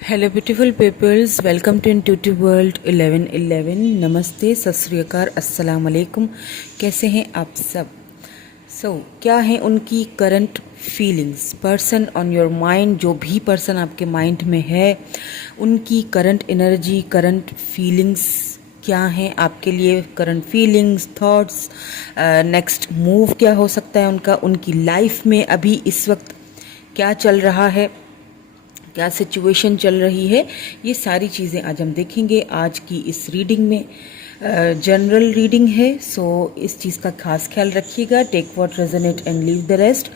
Hello beautiful peoples, welcome to intuitive world 1111। नमस्ते, सत श्री अकाल, अस्सलाम वालेकुम। कैसे हैं आप सब? क्या है उनकी current feelings, person on your mind, जो भी पर्सन आपके माइंड में है उनकी करंट एनर्जी, करंट फीलिंग्स क्या हैं आपके लिए, current feelings, thoughts, next move क्या हो सकता है उनका, उनकी लाइफ में अभी इस वक्त क्या चल रहा है, क्या सिचुएशन चल रही है, ये सारी चीज़ें आज हम देखेंगे आज की इस रीडिंग में। जनरल रीडिंग है, इस चीज़ का खास ख्याल रखिएगा। Take what resonate and leave the rest.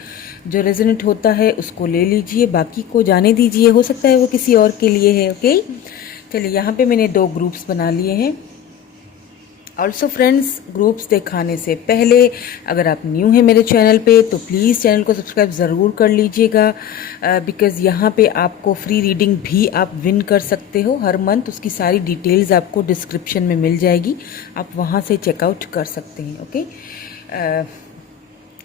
जो रेजोनेट होता है उसको ले लीजिए, बाकी को जाने दीजिए, हो सकता है वो किसी और के लिए है। ओके, चलिए यहाँ पे मैंने 2 ग्रुप्स बना लिए हैं। ऑल्सो फ्रेंड्स, ग्रुप्स दिखाने से पहले अगर आप न्यू हैं मेरे चैनल पे तो प्लीज़ चैनल को सब्सक्राइब ज़रूर कर लीजिएगा, बिकॉज़ यहाँ पे आपको फ्री रीडिंग भी आप विन कर सकते हो हर मंथ। उसकी सारी डिटेल्स आपको डिस्क्रिप्शन में मिल जाएगी, आप वहाँ से चेकआउट कर सकते हैं। ओके,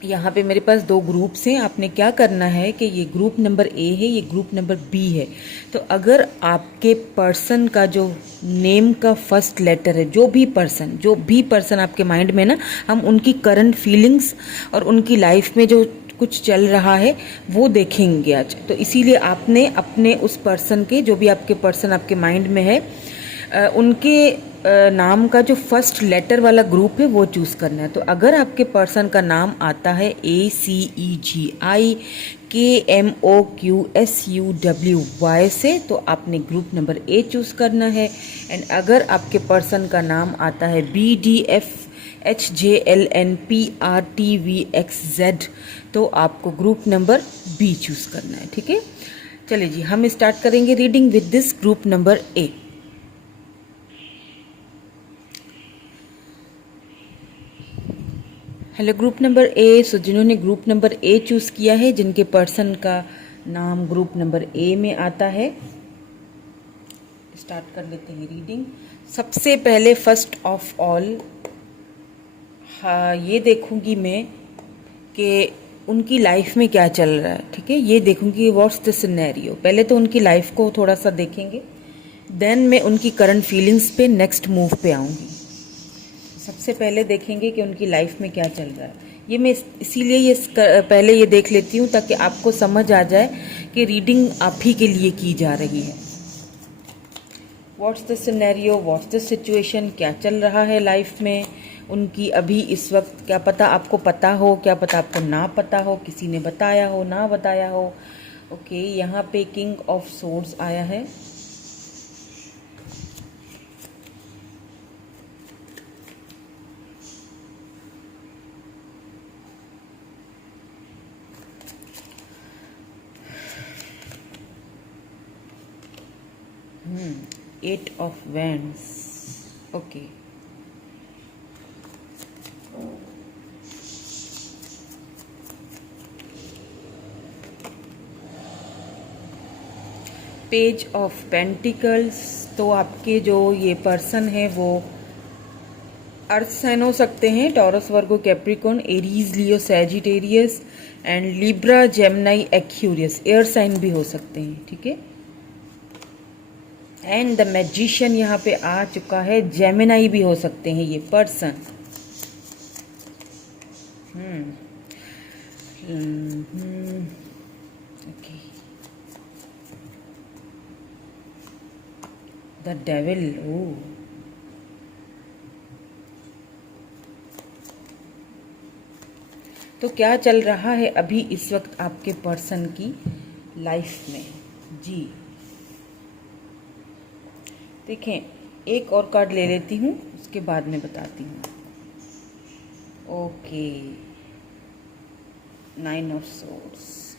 यहाँ पे मेरे पास 2 ग्रुप्स हैं। आपने क्या करना है कि ये ग्रुप नंबर ए है, ये ग्रुप नंबर बी है। तो अगर आपके पर्सन का जो नेम का फर्स्ट लेटर है, जो भी पर्सन आपके माइंड में ना, हम उनकी करंट फीलिंग्स और उनकी लाइफ में जो कुछ चल रहा है वो देखेंगे आज। तो इसीलिए आपने अपने उस पर्सन के, जो भी आपके पर्सन आपके माइंड में है, उनके नाम का जो फर्स्ट लेटर वाला ग्रुप है वो चूज़ करना है। तो अगर आपके पर्सन का नाम आता है ACEGI KMOQSUWY से, तो आपने ग्रुप नंबर ए चूज़ करना है। एंड अगर आपके पर्सन का नाम आता है BDFHJLNPRTVXZ, तो आपको ग्रुप नंबर बी चूज़ करना है। ठीक है, चलिए जी, हम स्टार्ट करेंगे reading with this group number A. Hello group number A. जिन्होंने ग्रुप नंबर ए चूज़ किया है, जिनके पर्सन का नाम ग्रुप नंबर ए में आता है, स्टार्ट कर लेते हैं रीडिंग। सबसे पहले फर्स्ट ऑफ ऑल, हाँ, ये देखूंगी मैं कि उनकी लाइफ में क्या चल रहा है। ठीक है, ये देखूंगी व्हाट्स द सिनेरियो। पहले तो उनकी लाइफ को थोड़ा सा देखेंगे, देन मैं उनकी करंट फीलिंग्स पे, नेक्स्ट मूव पे आऊँगी। सबसे पहले देखेंगे कि उनकी लाइफ में क्या चल रहा है। ये मैं इसीलिए पहले ये देख लेती हूँ ताकि आपको समझ आ जाए कि रीडिंग आप ही के लिए की जा रही है। What's the scenario, what's the situation, क्या चल रहा है लाइफ में उनकी अभी इस वक्त। क्या पता आपको पता हो, क्या पता आपको ना पता हो, किसी ने बताया हो, ना बताया हो। ओके, यहाँ पे किंग ऑफ सोर्ड्स आया है। Eight of wands. Okay, page of pentacles. तो आपके जो ये पर्सन है वो अर्थ साइन हो सकते हैं, Taurus, Virgo, Capricorn, Aries, Leo, Sagittarius and Libra, Gemini, Aquarius. Air sign भी हो सकते हैं। ठीक है, एंड द मैजिशियन यहाँ पे आ चुका है। जेमिनी भी हो सकते हैं ये पर्सन। Okay, the devil. ओ, तो क्या चल रहा है अभी इस वक्त आपके पर्सन की लाइफ में जी। देखें, एक और कार्ड ले लेती हूँ, उसके बाद में बताती हूँ। Okay, 9 of swords.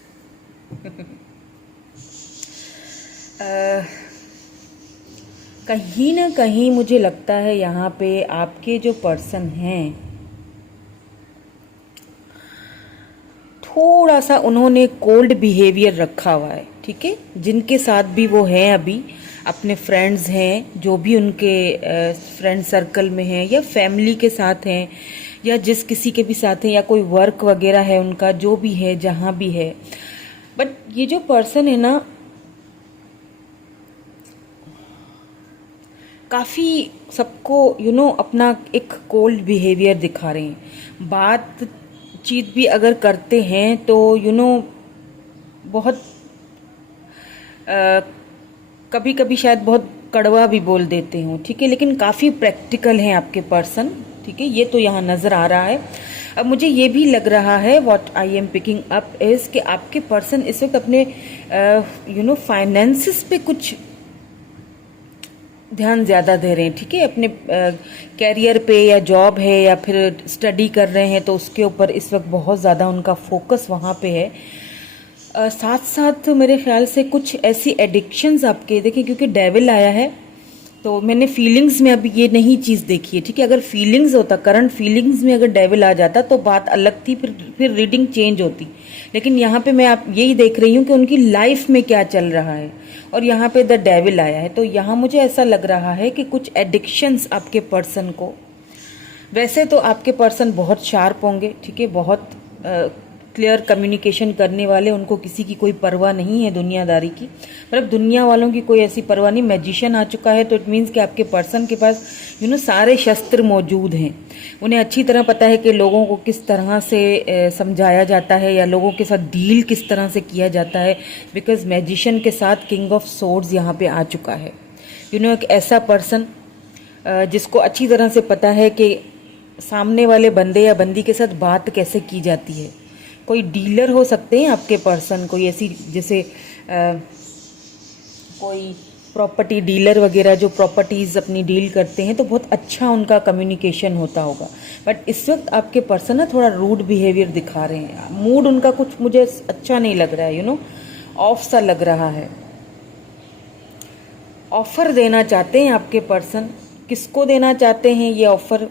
कहीं ना कहीं मुझे लगता है यहाँ पे आपके जो पर्सन हैं, थोड़ा सा उन्होंने कोल्ड बिहेवियर रखा हुआ है। ठीक है, जिनके साथ भी वो हैं अभी, अपने फ्रेंड्स हैं, जो भी उनके फ्रेंड सर्कल में हैं या फैमिली के साथ हैं या जिस किसी के भी साथ हैं, या कोई वर्क वगैरह है उनका, जो भी है, जहाँ भी है। बट ये जो पर्सन है ना, काफ़ी सबको अपना एक कोल्ड बिहेवियर दिखा रहे हैं। बातचीत भी अगर करते हैं तो बहुत कभी कभी शायद बहुत कड़वा भी बोल देते हो, ठीक है, लेकिन काफ़ी प्रैक्टिकल हैं आपके पर्सन, ठीक है, ये तो यहाँ नज़र आ रहा है। अब मुझे ये भी लग रहा है, what I am picking up is कि आपके पर्सन इस वक्त अपने फाइनेंसिस पे कुछ ध्यान ज़्यादा दे रहे हैं, ठीक है, अपने कैरियर पे या जॉब है या फिर स्टडी कर रहे हैं तो उसके ऊपर इस वक्त बहुत ज़्यादा उनका फोकस वहाँ पे है। साथ साथ मेरे ख्याल से कुछ ऐसी एडिक्शंस आपके देखें, क्योंकि डेविल आया है तो मैंने फीलिंग्स में अभी ये नहीं चीज़ देखी है, ठीक है। अगर फीलिंग्स होता, करंट फीलिंग्स में अगर डेविल आ जाता तो बात अलग थी, फिर रीडिंग चेंज होती। लेकिन यहाँ पे मैं आप यही देख रही हूँ कि उनकी लाइफ में क्या चल रहा है और यहाँ पे द डेविल आया है। तो यहाँ मुझे ऐसा लग रहा है कि कुछ एडिक्शंस आपके पर्सन को, वैसे तो आपके पर्सन बहुत शार्प होंगे, ठीक है, बहुत क्लियर कम्युनिकेशन करने वाले, उनको किसी की कोई परवाह नहीं है दुनियादारी की, मतलब दुनिया वालों की कोई ऐसी परवाह नहीं। मैजिशियन आ चुका है तो इट मीन्स कि आपके पर्सन के पास सारे शस्त्र मौजूद हैं। उन्हें अच्छी तरह पता है कि लोगों को किस तरह से समझाया जाता है या लोगों के साथ डील किस तरह से किया जाता है, बिकॉज मैजिशियन के साथ किंग ऑफ सोर्ड्स यहाँ पे आ चुका है। एक ऐसा पर्सन जिसको अच्छी तरह से पता है कि सामने वाले बंदे या बंदी के साथ बात कैसे की जाती है। कोई डीलर हो सकते हैं आपके पर्सन, कोई ऐसी जैसे कोई प्रॉपर्टी डीलर वगैरह जो प्रॉपर्टीज़ अपनी डील करते हैं, तो बहुत अच्छा उनका कम्युनिकेशन होता होगा। बट इस वक्त आपके पर्सन ना थोड़ा रूड बिहेवियर दिखा रहे हैं, मूड उनका कुछ मुझे अच्छा नहीं लग रहा है, ऑफ सा लग रहा है। ऑफ़र देना चाहते हैं आपके पर्सन, किसको देना चाहते हैं ये ऑफ़र,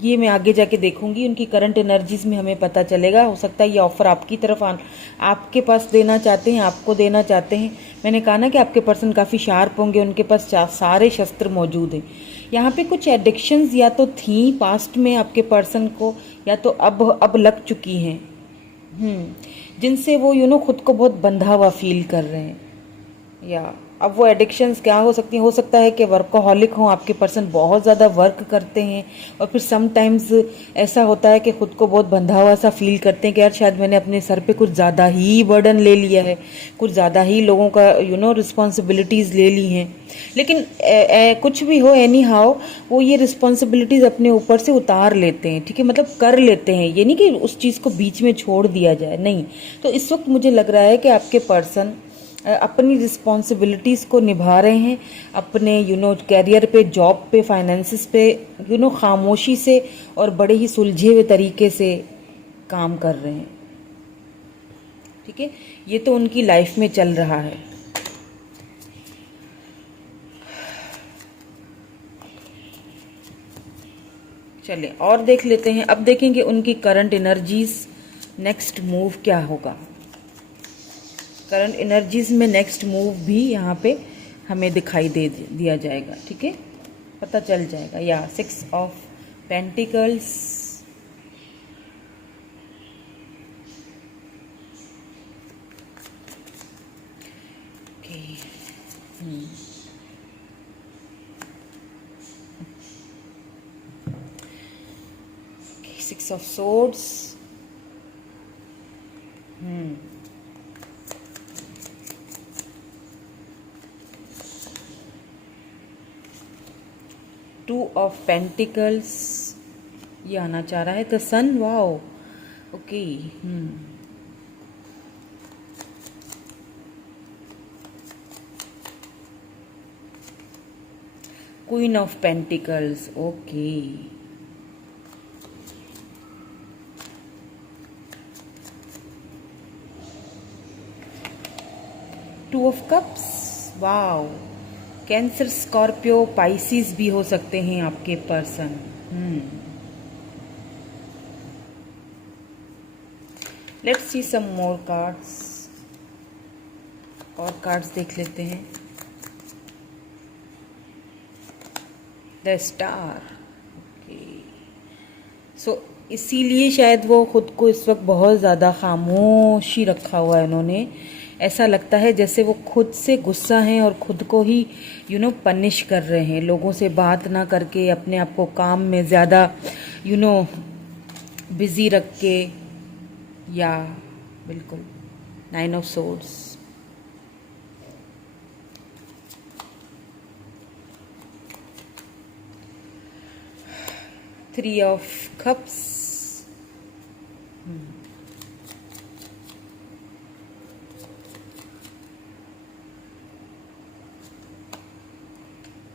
ये मैं आगे जाके देखूंगी, उनकी करंट एनर्जीज में हमें पता चलेगा। हो सकता है ये ऑफर आपकी तरफ आपके पास देना चाहते हैं, आपको देना चाहते हैं। मैंने कहा ना कि आपके पर्सन काफ़ी शार्प होंगे, उनके पास सारे शस्त्र मौजूद हैं। यहाँ पे कुछ एडिक्शंस या तो थी पास्ट में आपके पर्सन को, या तो अब लग चुकी हैं, जिनसे वो खुद को बहुत बंधा हुआ फील कर रहे हैं। या अब वो एडिक्शंस क्या हो सकती हैं, हो सकता है कि वर्कोहॉलिक हों आपके पर्सन, बहुत ज़्यादा वर्क करते हैं और फिर समटाइम्स ऐसा होता है कि ख़ुद को बहुत बंधा हुआ सा फील करते हैं कि यार शायद मैंने अपने सर पे कुछ ज़्यादा ही बर्डन ले लिया है, कुछ ज़्यादा ही लोगों का रिस्पॉन्सिबिलिटीज़ ले ली हैं। लेकिन कुछ भी हो, एनी हाउ वो ये रिस्पॉन्सिबिलिटीज़ अपने ऊपर से उतार लेते हैं, ठीक है, मतलब कर लेते हैं, ये नहीं कि उस चीज़ को बीच में छोड़ दिया जाए, नहीं। तो इस वक्त मुझे लग रहा है कि आपके पर्सन अपनी रिस्पॉन्सिबिलिटीज़ को निभा रहे हैं, अपने कैरियर पे, जॉब पे, फाइनेंसिस पे खामोशी से और बड़े ही सुलझे हुए तरीके से काम कर रहे हैं, ठीक है। ये तो उनकी लाइफ में चल रहा है। चलिए और देख लेते हैं, अब देखेंगे उनकी करंट एनर्जीज, नेक्स्ट मूव क्या होगा। करंट एनर्जीज में नेक्स्ट मूव भी यहाँ पे हमें दिखाई दिया जाएगा, ठीक है, पता चल जाएगा। या 6 of pentacles, okay, 6 of swords, 2 of pentacles, ये आना चाह रहा है the sun, wow, okay, queen of pentacles, okay, 2 of cups, wow, Cancer, Scorpio, Pisces भी हो सकते हैं आपके person. Let's see some more cards, और कार्ड्स देख लेते हैं। द स्टार, ओके, सो इसीलिए शायद वो खुद को इस वक्त बहुत ज़्यादा खामोशी रखा हुआ है उन्होंने, ऐसा लगता है जैसे वो खुद से गुस्सा हैं और खुद को ही पनिश कर रहे हैं, लोगों से बात ना करके अपने आप को काम में ज़्यादा बिजी रख के। या बिल्कुल 9 of swords, 3 of cups,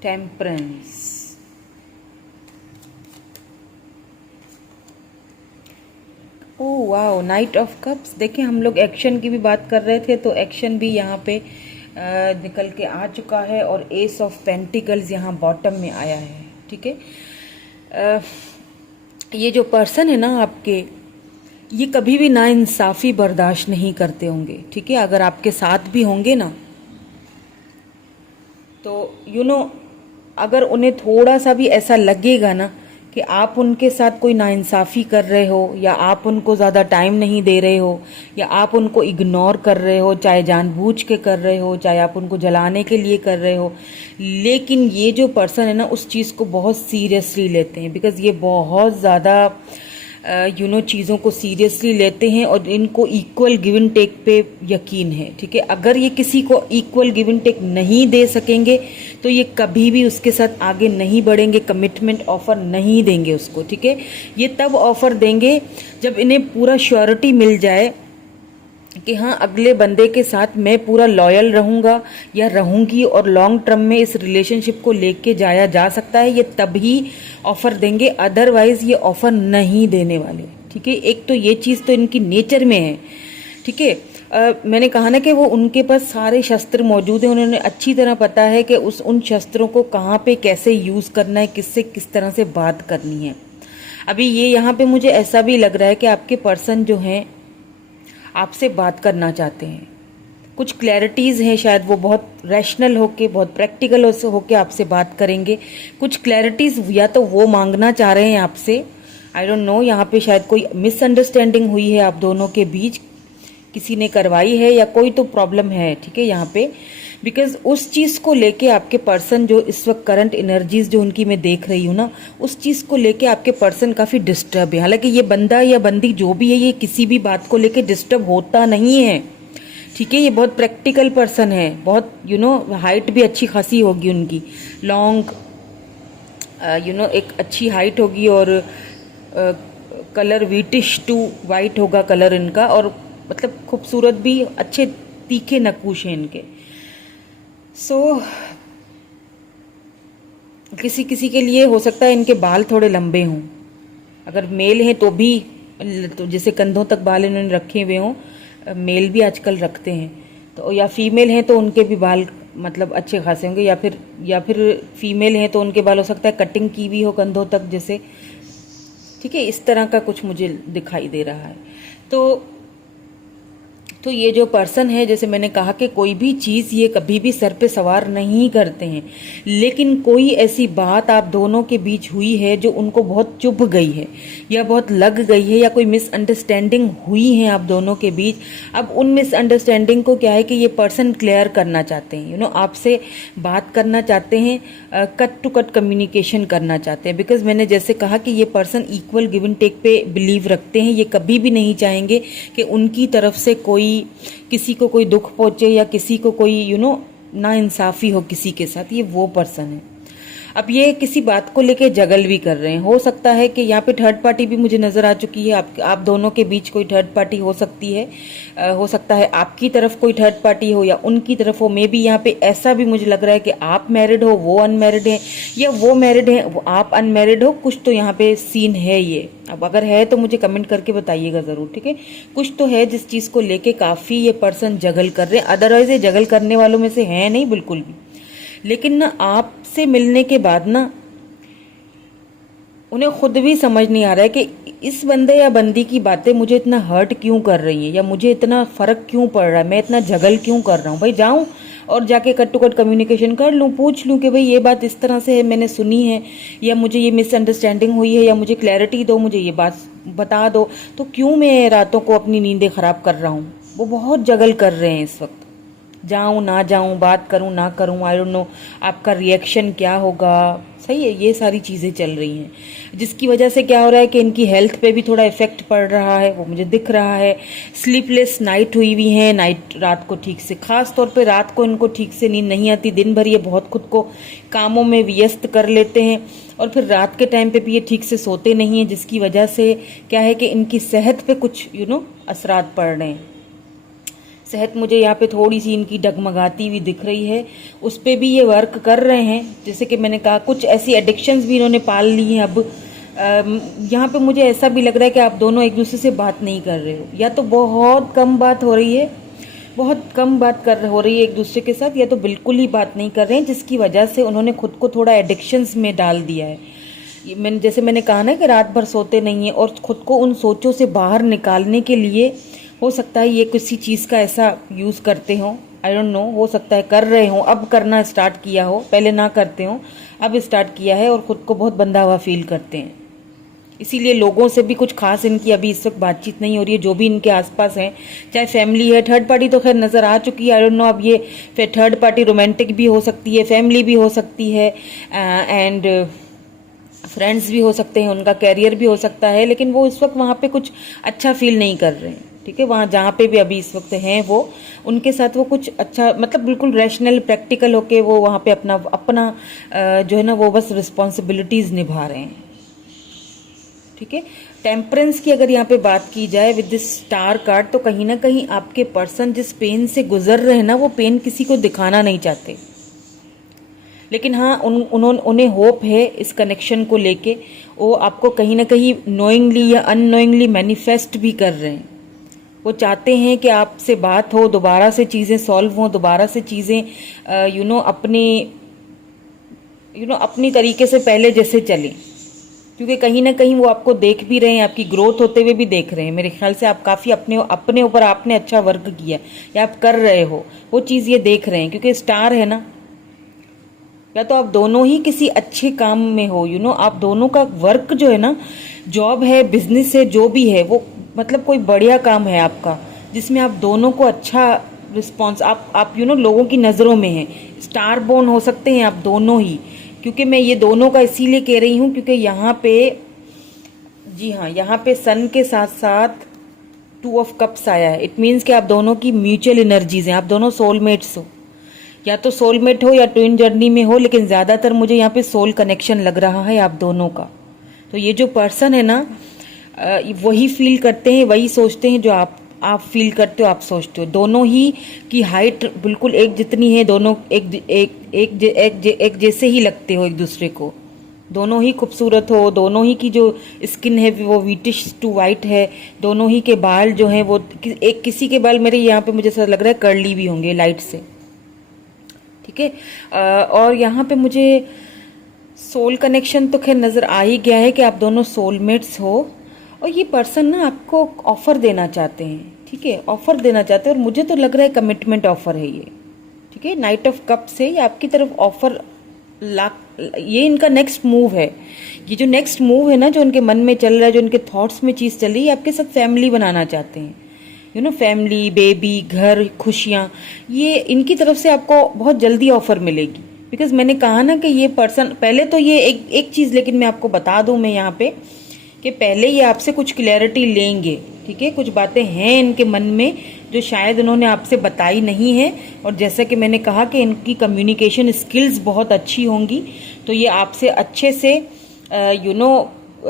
temperance, oh wow, night of cups. देखिए हम लोग एक्शन की भी बात कर रहे थे, तो एक्शन भी यहाँ पे निकल के आ चुका है, और एस ऑफ पेंटिकल्स यहाँ बॉटम में आया है। ठीक है, ये जो पर्सन है ना आपके, ये कभी भी नाइंसाफ़ी बर्दाश्त नहीं करते होंगे। ठीक है, अगर आपके साथ भी होंगे ना, तो अगर उन्हें थोड़ा सा भी ऐसा लगेगा ना कि आप उनके साथ कोई नाइंसाफ़ी कर रहे हो, या आप उनको ज़्यादा टाइम नहीं दे रहे हो, या आप उनको इग्नोर कर रहे हो, चाहे जानबूझ के कर रहे हो, चाहे आप उनको जलाने के लिए कर रहे हो, लेकिन ये जो पर्सन है ना उस चीज़ को बहुत सीरियसली लेते हैं, बिकॉज़ ये बहुत ज़्यादा चीज़ों को सीरियसली लेते हैं, और इनको इक्वल गिव एंड टेक पे यकीन है। ठीक है, अगर ये किसी को इक्वल गिव एंड टेक नहीं दे सकेंगे तो ये कभी भी उसके साथ आगे नहीं बढ़ेंगे, कमिटमेंट ऑफर नहीं देंगे उसको। ठीक है, ये तब ऑफर देंगे जब इन्हें पूरा श्योरिटी मिल जाए कि हाँ अगले बंदे के साथ मैं पूरा लॉयल रहूँगा या रहूँगी, और लॉन्ग टर्म में इस रिलेशनशिप को लेके जाया जा सकता है, ये तभी ऑफ़र देंगे, अदरवाइज़ ये ऑफ़र नहीं देने वाले। ठीक है, एक तो ये चीज़ तो इनकी नेचर में है। ठीक है, मैंने कहा ना कि वो उनके पास सारे शस्त्र मौजूद हैं, उन्होंने अच्छी तरह पता है कि उन शस्त्रों को कहाँ पे कैसे यूज़ करना है, किससे किस तरह से बात करनी है। अभी ये यहाँ पे मुझे ऐसा भी लग रहा है कि आपके पर्सन जो हैं आपसे बात करना चाहते हैं, कुछ क्लैरिटीज़ हैं, शायद वो बहुत रैशनल होके, बहुत प्रैक्टिकल होके आपसे बात करेंगे। कुछ क्लैरिटीज़ या तो वो मांगना चाह रहे हैं आपसे, आई डोंट नो, यहाँ पे शायद कोई मिसअंडरस्टैंडिंग हुई है आप दोनों के बीच, किसी ने करवाई है, या कोई तो प्रॉब्लम है। ठीक है, यहाँ पे बिकॉज उस चीज़ को लेके आपके पर्सन जो इस वक्त करंट एनर्जीज जो उनकी मैं देख रही हूँ ना, उस चीज़ को लेके आपके पर्सन काफ़ी डिस्टर्ब है। हालांकि ये बंदा या बंदी जो भी है, ये किसी भी बात को लेके डिस्टर्ब होता नहीं है। ठीक है, ये बहुत प्रैक्टिकल पर्सन है, बहुत हाइट भी अच्छी खासी होगी उनकी, लॉन्ग एक अच्छी हाइट होगी, और कलर व्हीटिश टू वाइट होगा कलर इनका, और मतलब खूबसूरत भी, अच्छे तीखे नकूश हैं इनके। किसी किसी के लिए हो सकता है इनके बाल थोड़े लंबे हों, अगर मेल हैं तो भी, तो जैसे कंधों तक बाल इन्होंने रखे हुए हों, मेल भी आजकल रखते हैं, तो या फीमेल हैं तो उनके भी बाल मतलब अच्छे खासे होंगे, या फिर फीमेल हैं तो उनके बाल हो सकता है कटिंग की भी हो कंधों तक जैसे। ठीक है, इस तरह का कुछ मुझे दिखाई दे रहा है। तो ये जो पर्सन है, जैसे मैंने कहा कि कोई भी चीज़ ये कभी भी सर पे सवार नहीं करते हैं, लेकिन कोई ऐसी बात आप दोनों के बीच हुई है जो उनको बहुत चुभ गई है, या बहुत लग गई है, या कोई मिसअंडरस्टैंडिंग हुई है आप दोनों के बीच। अब उन मिसअंडरस्टैंडिंग को क्या है कि ये पर्सन क्लियर करना चाहते हैं, आपसे बात करना चाहते हैं, कट टू कट कम्युनिकेशन करना चाहते हैं। बिकॉज मैंने जैसे कहा कि ये person equal give and take पे बिलीव रखते हैं, ये कभी भी नहीं चाहेंगे कि उनकी तरफ से किसी को कोई दुख पहुंचे, या किसी को कोई ना इंसाफी हो किसी के साथ। ये वो पर्सन है। अब ये किसी बात को लेके जगल भी कर रहे हैं, हो सकता है कि यहाँ पे थर्ड पार्टी भी मुझे नजर आ चुकी है, आप दोनों के बीच कोई थर्ड पार्टी हो सकती है, हो सकता है आपकी तरफ कोई थर्ड पार्टी हो या उनकी तरफ हो। मे बी यहाँ पे ऐसा भी मुझे लग रहा है कि आप मैरिड हो, वो अनमैरिड है, या वो मैरिड है, आप अनमैरिड हो, कुछ तो यहाँ पे सीन है ये। अब अगर है तो मुझे कमेंट करके बताइएगा ज़रूर। ठीक है, कुछ तो है जिस चीज़ को लेके काफ़ी ये पर्सन जगल कर रहे हैं, अदरवाइज ये जगल करने वालों में से है नहीं बिल्कुल भी। लेकिन ना आपसे मिलने के बाद ना उन्हें खुद भी समझ नहीं आ रहा है कि इस बंदे या बंदी की बातें मुझे इतना हर्ट क्यों कर रही हैं, या मुझे इतना फ़र्क क्यों पड़ रहा है, मैं इतना जगल क्यों कर रहा हूँ। भाई जाऊँ और जाके कट टू कट कम्युनिकेशन कर लूँ, पूछ लूँ कि भाई ये बात इस तरह से है, मैंने सुनी है, या मुझे ये मिसअंडरस्टैंडिंग हुई है, या मुझे क्लैरिटी दो, मुझे ये बात बता दो। तो क्यों मैं रातों को अपनी नींदें ख़राब कर रहा हूँ। वो बहुत जगल कर रहे हैं इस वक्त, जाऊं ना जाऊं, बात करूं ना करूं, आई डोंट नो आपका रिएक्शन क्या होगा। सही है, ये सारी चीज़ें चल रही हैं, जिसकी वजह से क्या हो रहा है कि इनकी हेल्थ पे भी थोड़ा इफेक्ट पड़ रहा है, वो मुझे दिख रहा है। स्लीपलेस नाइट हुई हुई है, नाइट रात को ठीक से, खास तौर पे रात को इनको ठीक से नींद नहीं आती। दिन भर ये बहुत खुद को कामों में व्यस्त कर लेते हैं और फिर रात के टाइम पे भी ये ठीक से सोते नहीं हैं, जिसकी वजह से क्या है कि इनकी सेहत पे कुछ असरात पड़ रहे हैं। सेहत मुझे यहाँ पे थोड़ी सी इनकी डगमगाती हुई दिख रही है, उस पर भी ये वर्क कर रहे हैं। जैसे कि मैंने कहा, कुछ ऐसी एडिक्शंस भी इन्होंने पाल ली हैं। अब यहाँ पे मुझे ऐसा भी लग रहा है कि आप दोनों एक दूसरे से बात नहीं कर रहे हो, या तो बहुत कम बात हो रही है, बहुत कम बात हो रही है एक दूसरे के साथ, या तो बिल्कुल ही बात नहीं कर रहे हैं, जिसकी वजह से उन्होंने खुद को थोड़ा एडिक्शंस में डाल दिया है। जैसे मैंने कहा ना कि रात भर सोते नहीं हैं, और खुद को उन सोचों से बाहर निकालने के लिए हो सकता है ये किसी चीज़ का ऐसा यूज़ करते हो, आई डोंट नो, हो सकता है कर रहे हो, अब करना स्टार्ट किया हो, पहले ना करते हो, अब स्टार्ट किया है, और ख़ुद को बहुत बंधा हुआ फील करते हैं। इसीलिए लोगों से भी कुछ खास इनकी अभी इस वक्त बातचीत नहीं हो रही है, जो भी इनके आसपास हैं, चाहे फैमिली है, थर्ड पार्टी तो खैर नज़र आ चुकी है, आई डोंट नो अब ये फिर थर्ड पार्टी रोमांटिक भी हो सकती है, फैमिली भी हो सकती है, एंड फ्रेंड्स भी हो सकते हैं, उनका कैरियर भी हो सकता है, लेकिन वो इस वक्त वहाँ पे कुछ अच्छा फील नहीं कर रहे हैं। ठीक है, वहाँ जहाँ पे भी अभी इस वक्त हैं वो, उनके साथ वो कुछ अच्छा, मतलब बिल्कुल रैशनल प्रैक्टिकल होके वो वहाँ पे अपना अपना जो है ना वो बस रिस्पॉन्सिबिलिटीज़ निभा रहे हैं। ठीक है, टेम्परेंस की अगर यहाँ पे बात की जाए विद दिस स्टार कार्ड, तो कहीं ना कहीं आपके पर्सन जिस पेन से गुजर रहे हैं ना, वो पेन किसी को दिखाना नहीं चाहते, लेकिन हाँ उन्हें होप है इस कनेक्शन को लेके। वो आपको कहीं ना कहीं नोइंगली या अननोइंगली मैनिफेस्ट भी कर रहे हैं। वो चाहते हैं कि आपसे बात हो, दोबारा से चीज़ें सॉल्व हों, दोबारा से चीज़ें अपनी तरीके से पहले जैसे चलें, क्योंकि कहीं ना कहीं वो आपको देख भी रहे हैं, आपकी ग्रोथ होते हुए भी देख रहे हैं। मेरे ख्याल से आप काफ़ी अपने ऊपर आपने अच्छा वर्क किया या आप कर रहे हो, वो चीज़ ये देख रहे हैं, क्योंकि स्टार है ना। या तो आप दोनों ही किसी अच्छे काम में हो, आप दोनों का वर्क जो है ना, जॉब है, बिजनेस है, जो भी है वो, मतलब कोई बढ़िया काम है आपका, जिसमें आप दोनों को अच्छा रिस्पॉन्स, आप लोगों की नज़रों में है। स्टार बोर्न हो सकते हैं आप दोनों ही, क्योंकि मैं ये दोनों का इसीलिए कह रही हूँ क्योंकि यहाँ पे, जी हाँ, यहाँ पे सन के साथ साथ 2 ऑफ कप्स आया है। इट मीन्स कि आप दोनों की म्यूचुअल एनर्जीज हैं, आप दोनों सोलमेट्स हो, या तो सोलमेट हो या ट्विन जर्नी में हो, लेकिन ज़्यादातर मुझे यहाँ पे सोल कनेक्शन लग रहा है आप दोनों का। तो ये जो पर्सन है ना, वही फील करते हैं, वही सोचते हैं जो आप फील करते हो, आप सोचते हो। दोनों ही की हाइट बिल्कुल एक जितनी है, दोनों एक जैसे ही लगते हो एक दूसरे को, दोनों ही खूबसूरत हो, दोनों ही की जो स्किन है वो व्हीटिश टू वाइट है, दोनों ही के बाल जो हैं वो किसी के बाल मेरे यहाँ पे मुझे ऐसा लग रहा है कर्ली भी होंगे लाइट से। ठीक है, और यहाँ पे मुझे सोल कनेक्शन तो खैर नज़र आ ही गया है कि आप दोनों सोलमेट्स हो, और ये पर्सन ना आपको ऑफर देना चाहते हैं। ठीक है, ऑफर देना चाहते हैं, और मुझे तो लग रहा है कमिटमेंट ऑफर है ये। ठीक है, नाइट ऑफ कप से ये आपकी तरफ ऑफर ये इनका नेक्स्ट मूव है। ये जो नेक्स्ट मूव है ना, जो उनके मन में चल रहा है, जो उनके थॉट्स में चीज़ चल रही है, आपके साथ फैमिली बनाना चाहते हैं। फैमिली, बेबी, घर, खुशियाँ, ये इनकी तरफ से आपको बहुत जल्दी ऑफर मिलेगी। बिकॉज मैंने कहा ना कि ये पर्सन, पहले तो ये एक चीज़, लेकिन मैं आपको बता दूं मैं यहाँ पे कि पहले ये आपसे कुछ क्लैरिटी लेंगे। ठीक है, कुछ बातें हैं इनके मन में जो शायद उन्होंने आपसे बताई नहीं है, और जैसा कि मैंने कहा कि इनकी कम्युनिकेशन स्किल्स बहुत अच्छी होंगी, तो ये आपसे अच्छे से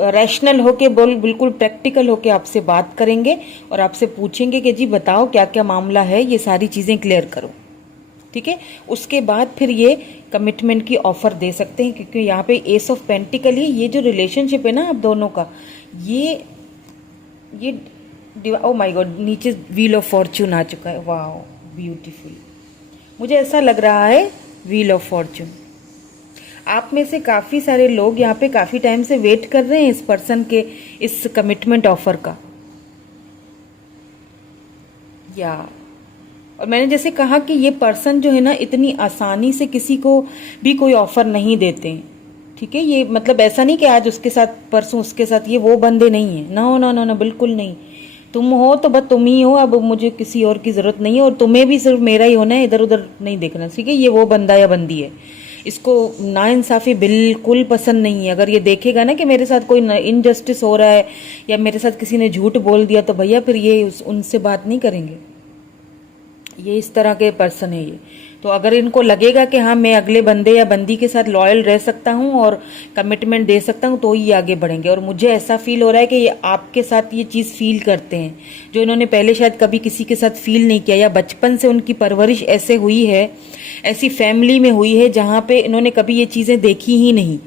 रैशनल होके बिल्कुल प्रैक्टिकल होके आपसे बात करेंगे, और आपसे पूछेंगे कि जी बताओ क्या क्या मामला है, ये सारी चीज़ें क्लियर करो। ठीक है, उसके बाद फिर ये कमिटमेंट की ऑफर दे सकते हैं, क्योंकि यहाँ पे एस ऑफ पेंटिकल ही, ये जो रिलेशनशिप है ना आप दोनों का, ये ओ माय गॉड, नीचे व्हील ऑफ फॉर्च्यून आ चुका है। वाह, ब्यूटीफुल, मुझे ऐसा लग रहा है व्हील ऑफ फॉर्च्यून। आप में से काफ़ी सारे लोग यहाँ पे काफ़ी टाइम से वेट कर रहे हैं इस पर्सन के इस कमिटमेंट ऑफर का। और मैंने जैसे कहा कि ये पर्सन जो है ना, इतनी आसानी से किसी को भी कोई ऑफर नहीं देते हैं। ठीक है, ये मतलब ऐसा नहीं कि आज उसके साथ परसों उसके साथ, ये वो बंदे नहीं है, नो नो नो नो, बिल्कुल नहीं। तुम हो तो बस तुम ही हो, अब मुझे किसी और की ज़रूरत नहीं है, और तुम्हें भी सिर्फ मेरा ही होना है, इधर उधर नहीं देखना, ठीक है। ये वो बंदा या बंदी है, इसको नाइंसाफ़ी बिल्कुल पसंद नहीं है। अगर ये देखेगा ना कि मेरे साथ कोई इनजस्टिस हो रहा है या मेरे साथ किसी ने झूठ बोल दिया, तो भैया फिर ये उनसे बात नहीं करेंगे। ये इस तरह के पर्सन है ये। तो अगर इनको लगेगा कि हाँ मैं अगले बंदे या बंदी के साथ लॉयल रह सकता हूँ और कमिटमेंट दे सकता हूँ, तो ये आगे बढ़ेंगे। और मुझे ऐसा फील हो रहा है कि ये आपके साथ ये चीज़ फील करते हैं, जो इन्होंने पहले शायद कभी किसी के साथ फील नहीं किया, या बचपन से उनकी परवरिश ऐसे हुई है, ऐसी फैमिली में हुई है जहाँ पे इन्होंने कभी ये चीज़ें देखी ही नहीं।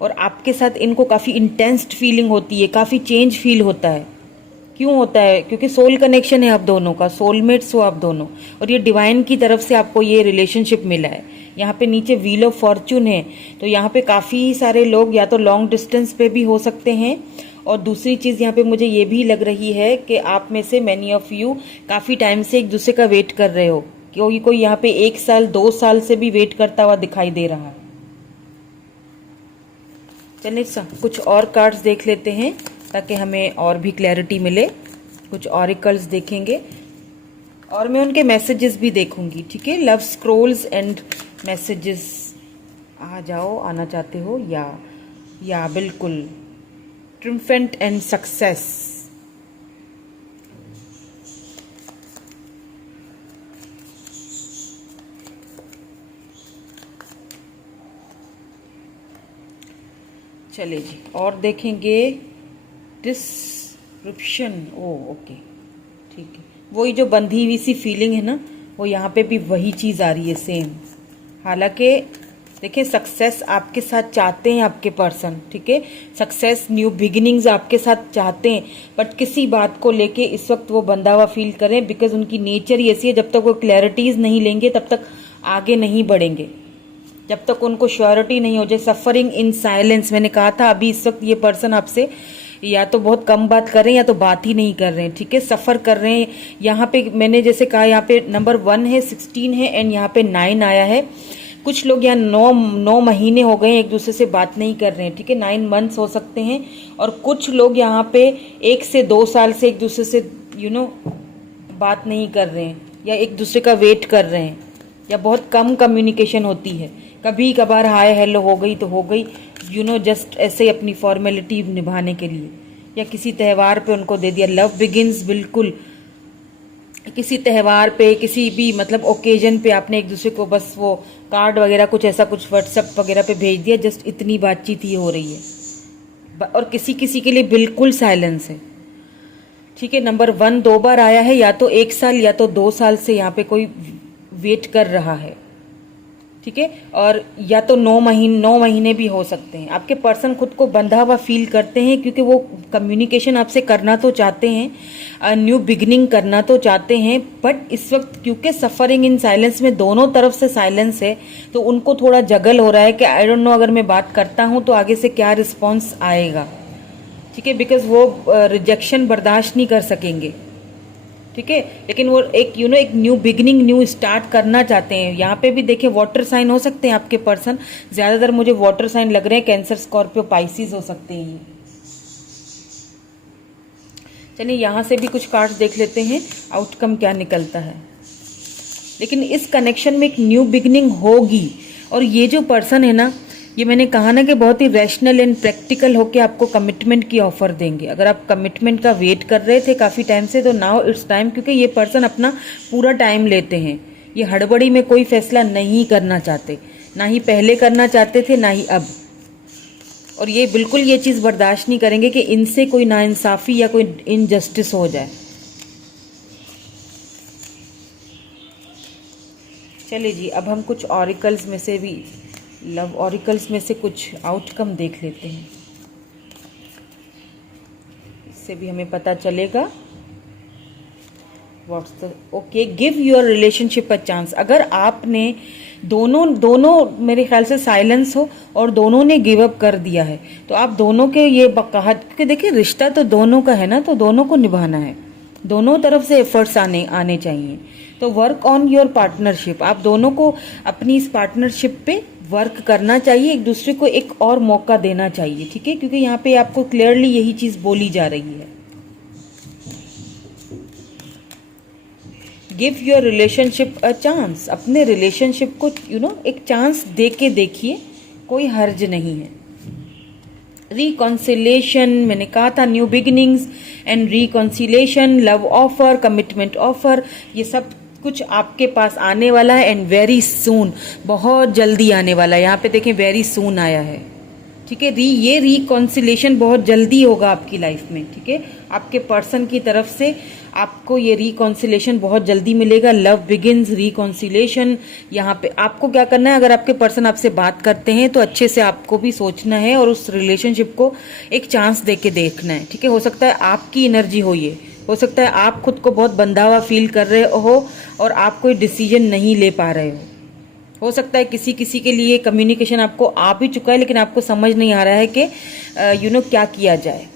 और आपके साथ इनको काफ़ी इंटेंस फीलिंग होती है, काफ़ी चेंज फील होता है। क्यों होता है? क्योंकि सोल कनेक्शन है आप दोनों का, सोलमेट्स हो आप दोनों, और ये डिवाइन की तरफ से आपको ये रिलेशनशिप मिला है। यहाँ पे नीचे व्हील ऑफ फॉर्चून है, तो यहाँ पे काफ़ी सारे लोग या तो लॉन्ग डिस्टेंस पे भी हो सकते हैं, और दूसरी चीज़ यहाँ पे मुझे ये भी लग रही है कि आप में से मैनी ऑफ यू काफ़ी टाइम से एक दूसरे का वेट कर रहे हो। क्योंकि कोई यहाँ पे 1 साल 2 साल से भी वेट करता हुआ दिखाई दे रहा है। चलिए कुछ और कार्ड्स देख लेते हैं ताकि हमें और भी क्लैरिटी मिले। कुछ ऑरिकल्स देखेंगे और मैं उनके मैसेजेस भी देखूंगी, ठीक है। लव स्क्रोल्स एंड मैसेजेस, आ जाओ, आना चाहते हो या बिल्कुल। ट्रिम्फेंट एंड सक्सेस, चलिए जी और देखेंगे डिस्क्रिप्शन। ओ ओके, ठीक है। वही जो बंधी हुई सी फीलिंग है ना, वो यहाँ पे भी वही चीज़ आ रही है सेम। हालांकि देखिए सक्सेस आपके साथ चाहते हैं आपके पर्सन, ठीक है। सक्सेस, न्यू बिगिनिंग्स आपके साथ चाहते हैं, बट किसी बात को लेके इस वक्त वो बंधा हुआ फील करें, बिकॉज उनकी नेचर ही ऐसी है। जब तक वो क्लैरिटीज नहीं लेंगे तब तक आगे नहीं बढ़ेंगे, जब तक उनको श्योरिटी नहीं हो जाए। सफरिंग इन साइलेंस, मैंने कहा था अभी इस वक्त ये पर्सन आपसे या तो बहुत कम बात कर रहे हैं या तो बात ही नहीं कर रहे हैं, ठीक है। सफर कर रहे हैं। यहाँ पे मैंने जैसे कहा, यहाँ पे नंबर 1 है, 16 है एंड यहाँ पे 9 आया है। कुछ लोग यहाँ 9 महीने हो गए एक दूसरे से बात नहीं कर रहे हैं, ठीक है। 9 मंथ्स हो सकते हैं। और कुछ लोग यहाँ पे 1 से 2 साल से एक दूसरे से बात नहीं कर रहे हैं, या एक दूसरे का वेट कर रहे हैं, या बहुत कम कम्युनिकेशन होती है। कभी कभार हाय हेलो हो गई तो हो गई, जस्ट ऐसे अपनी फॉर्मेलिटी निभाने के लिए, या किसी त्यौहार पे उनको दे दिया। लव बिगिंस, बिल्कुल किसी त्यौहार पे, किसी भी मतलब ओकेजन पे आपने एक दूसरे को बस वो कार्ड वगैरह कुछ ऐसा कुछ व्हाट्सएप वगैरह पे भेज दिया, जस्ट इतनी बातचीत ही हो रही है। और किसी किसी के लिए बिल्कुल साइलेंस है, ठीक है। नंबर 1 2 बार आया है, या तो 1 साल या तो 2 साल से यहाँ पे कोई वेट कर रहा है, ठीक है। और या तो 9 महीने भी हो सकते हैं। आपके पर्सन खुद को बंधा हुआ फील करते हैं, क्योंकि वो कम्युनिकेशन आपसे करना तो चाहते हैं, न्यू बिगनिंग करना तो चाहते हैं, बट इस वक्त क्योंकि सफरिंग इन साइलेंस में दोनों तरफ से साइलेंस है, तो उनको थोड़ा जगल हो रहा है कि आई डोंट नो अगर मैं बात करता हूं तो आगे से क्या रिस्पॉन्स आएगा, ठीक है। बिकॉज वो रिजेक्शन बर्दाश्त नहीं कर सकेंगे, ठीक है। लेकिन वो एक एक न्यू बिगनिंग, न्यू स्टार्ट करना चाहते हैं। यहाँ पे भी देखिए वाटर साइन हो सकते हैं आपके पर्सन, ज्यादातर मुझे वाटर साइन लग रहे हैं। कैंसर, स्कॉर्पियो, पाइसिस हो सकते हैं ये। चलिए यहाँ से भी कुछ कार्ड्स देख लेते हैं, आउटकम क्या निकलता है। लेकिन इस कनेक्शन में एक न्यू बिगनिंग होगी, और ये जो पर्सन है ना, ये मैंने कहा ना कि बहुत ही रैशनल एंड प्रैक्टिकल होके आपको कमिटमेंट की ऑफर देंगे। अगर आप कमिटमेंट का वेट कर रहे थे काफ़ी टाइम से, तो नाउ इट्स टाइम, क्योंकि ये पर्सन अपना पूरा टाइम लेते हैं। ये हड़बड़ी में कोई फैसला नहीं करना चाहते, ना ही पहले करना चाहते थे, ना ही अब। और ये बिल्कुल ये चीज़ बर्दाश्त नहीं करेंगे कि इनसे कोई नाइंसाफ़ी या कोई इनजस्टिस हो जाए। चलिए जी, अब हम कुछ ऑरिकल्स में से भी, लव ऑरिकल्स में से कुछ आउटकम देख लेते हैं, इससे भी हमें पता चलेगा what's the okay. Give your relationship a chance. अगर आपने दोनों मेरे ख्याल से साइलेंस हो और दोनों ने गिव अप कर दिया है, तो आप दोनों के ये कहा कि देखिए रिश्ता तो दोनों का है ना, तो दोनों को निभाना है, दोनों तरफ से एफर्ट्स आने चाहिए। तो वर्क ऑन योर पार्टनरशिप, आप दोनों को अपनी इस पार्टनरशिप पे वर्क करना चाहिए, एक दूसरे को एक और मौका देना चाहिए, ठीक है। क्योंकि यहाँ पे आपको क्लियरली यही चीज़ बोली जा रही है। Give your relationship a chance, अपने रिलेशनशिप को एक चांस दे के देखिए, कोई हर्ज नहीं है। रिकॉन्सिलेशन, मैंने कहा था new beginnings and reconciliation, love offer, commitment offer, ये सब कुछ आपके पास आने वाला है एंड वेरी सून, बहुत जल्दी आने वाला है। यहाँ पे देखें वेरी सून आया है, ठीक है। ये रिकॉन्सिलेशन बहुत जल्दी होगा आपकी लाइफ में, ठीक है। आपके पर्सन की तरफ से आपको ये रिकॉन्सिलेशन बहुत जल्दी मिलेगा। लव बिगिन्स, रिकॉन्सिलेशन, यहाँ पे आपको क्या करना है, अगर आपके पर्सन आपसे बात करते हैं तो अच्छे से आपको भी सोचना है और उस रिलेशनशिप को एक चांस दे के देखना है, ठीक है। हो सकता है आपकी एनर्जी हो, ये हो सकता है आप खुद को बहुत बंधा हुआ फील कर रहे हो और आप कोई डिसीजन नहीं ले पा रहे हो सकता है किसी किसी के लिए कम्युनिकेशन आपको आ भी चुका है लेकिन आपको समझ नहीं आ रहा है कि क्या किया जाए।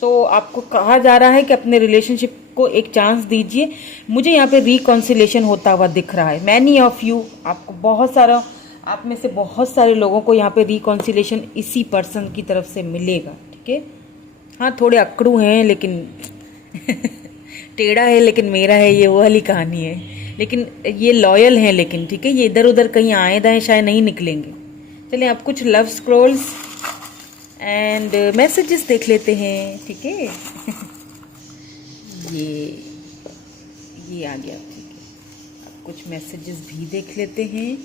तो आपको कहा जा रहा है कि अपने रिलेशनशिप को एक चांस दीजिए। मुझे यहाँ पे रिकॉन्सिलेशन होता हुआ दिख रहा है। मैनी ऑफ यू, आपको बहुत सारा, आप में से बहुत सारे लोगों को यहाँ पे रिकॉन्सिलेशन इसी पर्सन की तरफ से मिलेगा, ठीक है। हाँ, थोड़े अकड़ू हैं लेकिन टेढ़ा है लेकिन मेरा है, ये वो वाली कहानी है। लेकिन ये लॉयल हैं, लेकिन ठीक है, ये इधर उधर कहीं आए दाएं शायद नहीं निकलेंगे। चलिए अब कुछ लव स्क्रॉल्स एंड मैसेजेस देख लेते हैं, ठीक है। ये आ गया, ठीक है। अब कुछ मैसेजेस भी देख लेते हैं।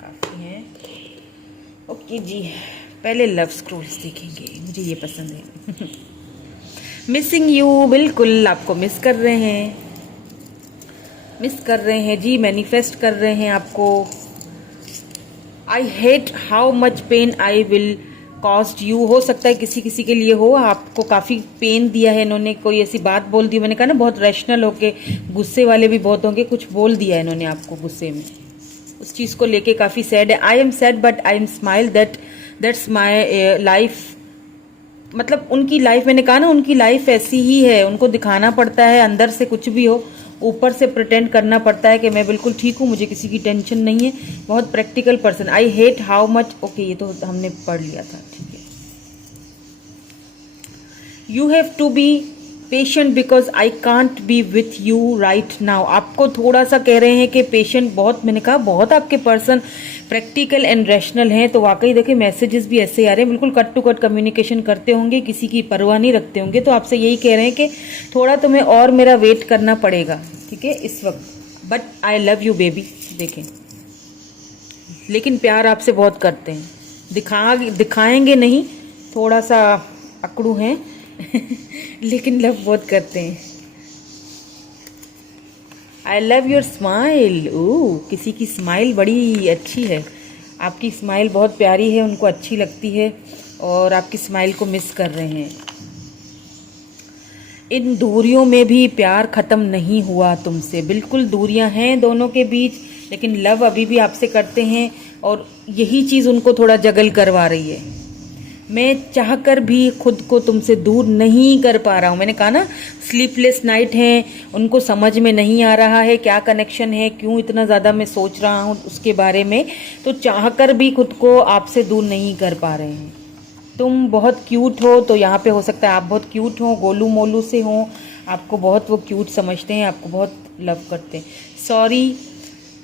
काफ़ी हैं। ओके जी, पहले लव स्क्रॉल्स देखेंगे, मुझे ये पसंद है। मिसिंग यू, बिल्कुल आपको मिस कर रहे हैं, मिस कर रहे हैं जी, मैनिफेस्ट कर रहे हैं आपको। आई hate how much pain I will cost you, हो सकता है किसी किसी के लिए हो, आपको काफ़ी पेन दिया है इन्होंने, कोई ऐसी बात बोल दी। मैंने कहा ना बहुत रैशनल होके, गुस्से वाले भी बहुत होंगे, कुछ बोल दिया है इन्होंने आपको गुस्से में, उस चीज़ को लेके काफ़ी सैड है। I am sad but I am smile, that's my life, मतलब उनकी लाइफ, मैंने कहा ना उनकी लाइफ ऐसी ही है, उनको दिखाना पड़ता है, अंदर से कुछ भी हो ऊपर से प्रिटेंड करना पड़ता है कि मैं बिल्कुल ठीक हूँ, मुझे किसी की टेंशन नहीं है। बहुत practical person. I hate how much, okay ये तो हमने पढ़ लिया था, ठीक है। You have to be patient because I can't be with you right now, आपको थोड़ा सा कह रहे हैं कि पेशेंट बहुत, मैंने कहा बहुत आपके पर्सन प्रैक्टिकल एंड रैशनल हैं। तो वाकई देखिए मैसेजेस भी ऐसे आ रहे हैं, बिल्कुल कट टू कट कम्युनिकेशन करते होंगे, किसी की परवाह नहीं रखते होंगे। तो आपसे यही कह रहे हैं कि थोड़ा तुम्हें और मेरा वेट करना पड़ेगा, ठीक है, इस वक्त। But I love you baby, देखें, लेकिन प्यार आपसे बहुत करते हैं, दिखाएंगे नहीं, थोड़ा सा अकड़ू हैं लेकिन लव बहुत करते हैं। आई लव योर स्माइल, ओह किसी की स्माइल बड़ी अच्छी है, आपकी स्माइल बहुत प्यारी है, उनको अच्छी लगती है और आपकी स्माइल को मिस कर रहे हैं। इन दूरियों में भी प्यार ख़त्म नहीं हुआ तुमसे, बिल्कुल दूरियां हैं दोनों के बीच, लेकिन लव अभी भी आपसे करते हैं और यही चीज़ उनको थोड़ा जगल करवा रही है। मैं चाहकर भी खुद को तुमसे दूर नहीं कर पा रहा हूँ, मैंने कहा ना स्लीपलेस नाइट हैं, उनको समझ में नहीं आ रहा है क्या कनेक्शन है, क्यों इतना ज़्यादा मैं सोच रहा हूँ उसके बारे में, तो चाहकर भी खुद को आपसे दूर नहीं कर पा रहे हैं। तुम बहुत क्यूट हो, तो यहाँ पे हो सकता है आप बहुत क्यूट हो, गोलू मोलू से हो, आपको बहुत वो क्यूट समझते हैं, आपको बहुत लव करते हैं। सॉरी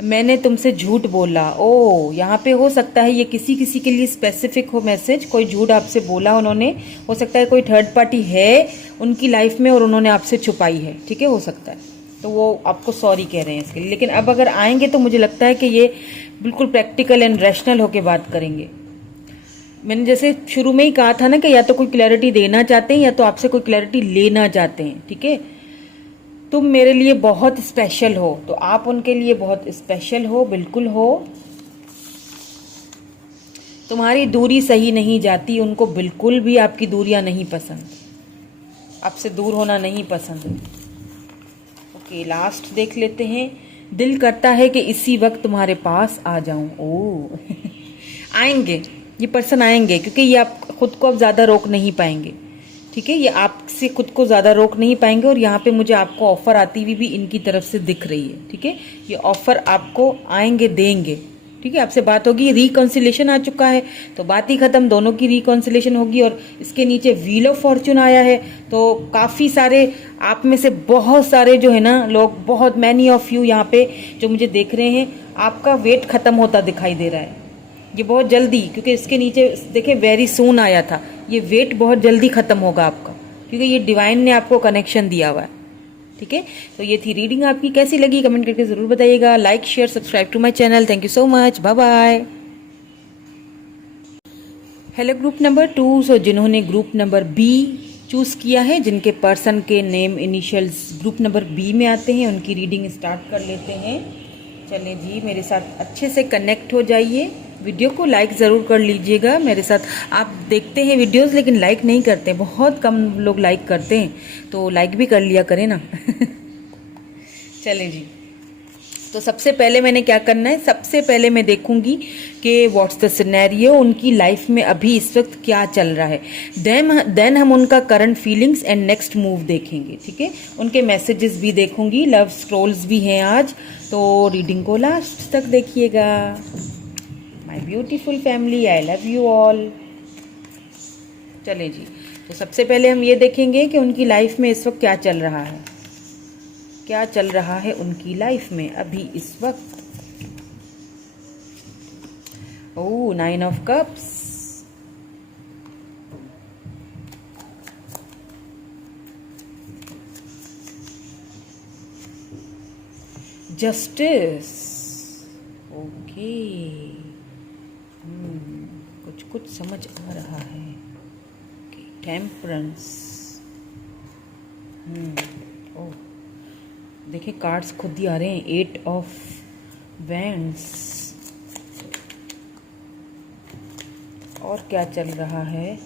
मैंने तुमसे झूठ बोला, ओ यहाँ पे हो सकता है ये किसी किसी के लिए स्पेसिफिक हो मैसेज, कोई झूठ आपसे बोला उन्होंने, हो सकता है कोई थर्ड पार्टी है उनकी लाइफ में और उन्होंने आपसे छुपाई है, ठीक है, हो सकता है, तो वो आपको सॉरी कह रहे हैं इसके लिए। लेकिन अब अगर आएंगे तो मुझे लगता है कि ये बिल्कुल प्रैक्टिकल एंड रैशनल होकर बात करेंगे। मैंने जैसे शुरू में ही कहा था ना कि या तो कोई क्लैरिटी देना चाहते हैं या तो आपसे कोई क्लैरिटी लेना चाहते हैं, ठीक है। तुम मेरे लिए बहुत स्पेशल हो, तो आप उनके लिए बहुत स्पेशल हो, बिल्कुल हो। तुम्हारी दूरी सही नहीं जाती, उनको बिल्कुल भी आपकी दूरियां नहीं पसंद, आपसे दूर होना नहीं पसंद। ओके लास्ट देख लेते हैं। दिल करता है कि इसी वक्त तुम्हारे पास आ जाऊं, ओ आएंगे ये पर्सन, आएंगे क्योंकि ये आप खुद को अब ज़्यादा रोक नहीं पाएंगे, ठीक है, ये आपसे खुद को ज़्यादा रोक नहीं पाएंगे। और यहाँ पे मुझे आपको ऑफ़र आती हुई भी इनकी तरफ से दिख रही है, ठीक है, ये ऑफ़र आपको आएंगे, देंगे, ठीक है, आपसे बात होगी, रिकॉन्सिलेशन आ चुका है तो बात ही खत्म, दोनों की रिकॉन्सिलेशन होगी। और इसके नीचे व्हील ऑफ फॉर्चून आया है, तो काफ़ी सारे आप में से बहुत सारे जो है ना लोग, बहुत मैनी ऑफ यू यहाँ पे जो मुझे देख रहे हैं, आपका वेट खत्म होता दिखाई दे रहा है। ये बहुत जल्दी, क्योंकि इसके नीचे देखिए वेरी सून आया था, ये वेट बहुत जल्दी खत्म होगा आपका, क्योंकि ये डिवाइन ने आपको कनेक्शन दिया हुआ है। ठीक है, तो ये थी रीडिंग आपकी, कैसी लगी कमेंट करके ज़रूर बताइएगा। Like share subscribe to my channel. Thank you so much, bye bye. Hello group number 2, so जिन्होंने ग्रुप नंबर बी चूज़ किया है, जिनके पर्सन के name initials group number B में आते हैं, उनकी रीडिंग स्टार्ट कर लेते हैं। चलिए जी, मेरे साथ अच्छे से कनेक्ट हो जाइए। वीडियो को लाइक ज़रूर कर लीजिएगा मेरे साथ। आप देखते हैं वीडियोस लेकिन लाइक नहीं करते, बहुत कम लोग लाइक करते हैं, तो लाइक भी कर लिया करें ना। चलें जी, तो सबसे पहले मैंने क्या करना है, सबसे पहले मैं देखूंगी कि व्हाट्स द सिनेरियो, उनकी लाइफ में अभी इस वक्त क्या चल रहा है। देन हम उनका current feelings and next move देखेंगे। ठीक है, उनके मैसेजेस भी देखूंगी, लव स्क्रॉल्स भी हैं आज, तो रीडिंग को लास्ट तक देखिएगा। My beautiful family, I love you all. चले जी, तो सबसे पहले हम ये देखेंगे कि उनकी लाइफ में इस वक्त क्या चल रहा है, क्या चल रहा है उनकी लाइफ में अभी इस वक्त। ओह, 9 ऑफ कप्स, जस्टिस, ओके, कुछ कुछ समझ आ रहा है। टेम्परेंस, ओह देखिए कार्ड्स खुद ही आ रहे हैं, 8 ऑफ वैंड्स। और क्या चल रहा है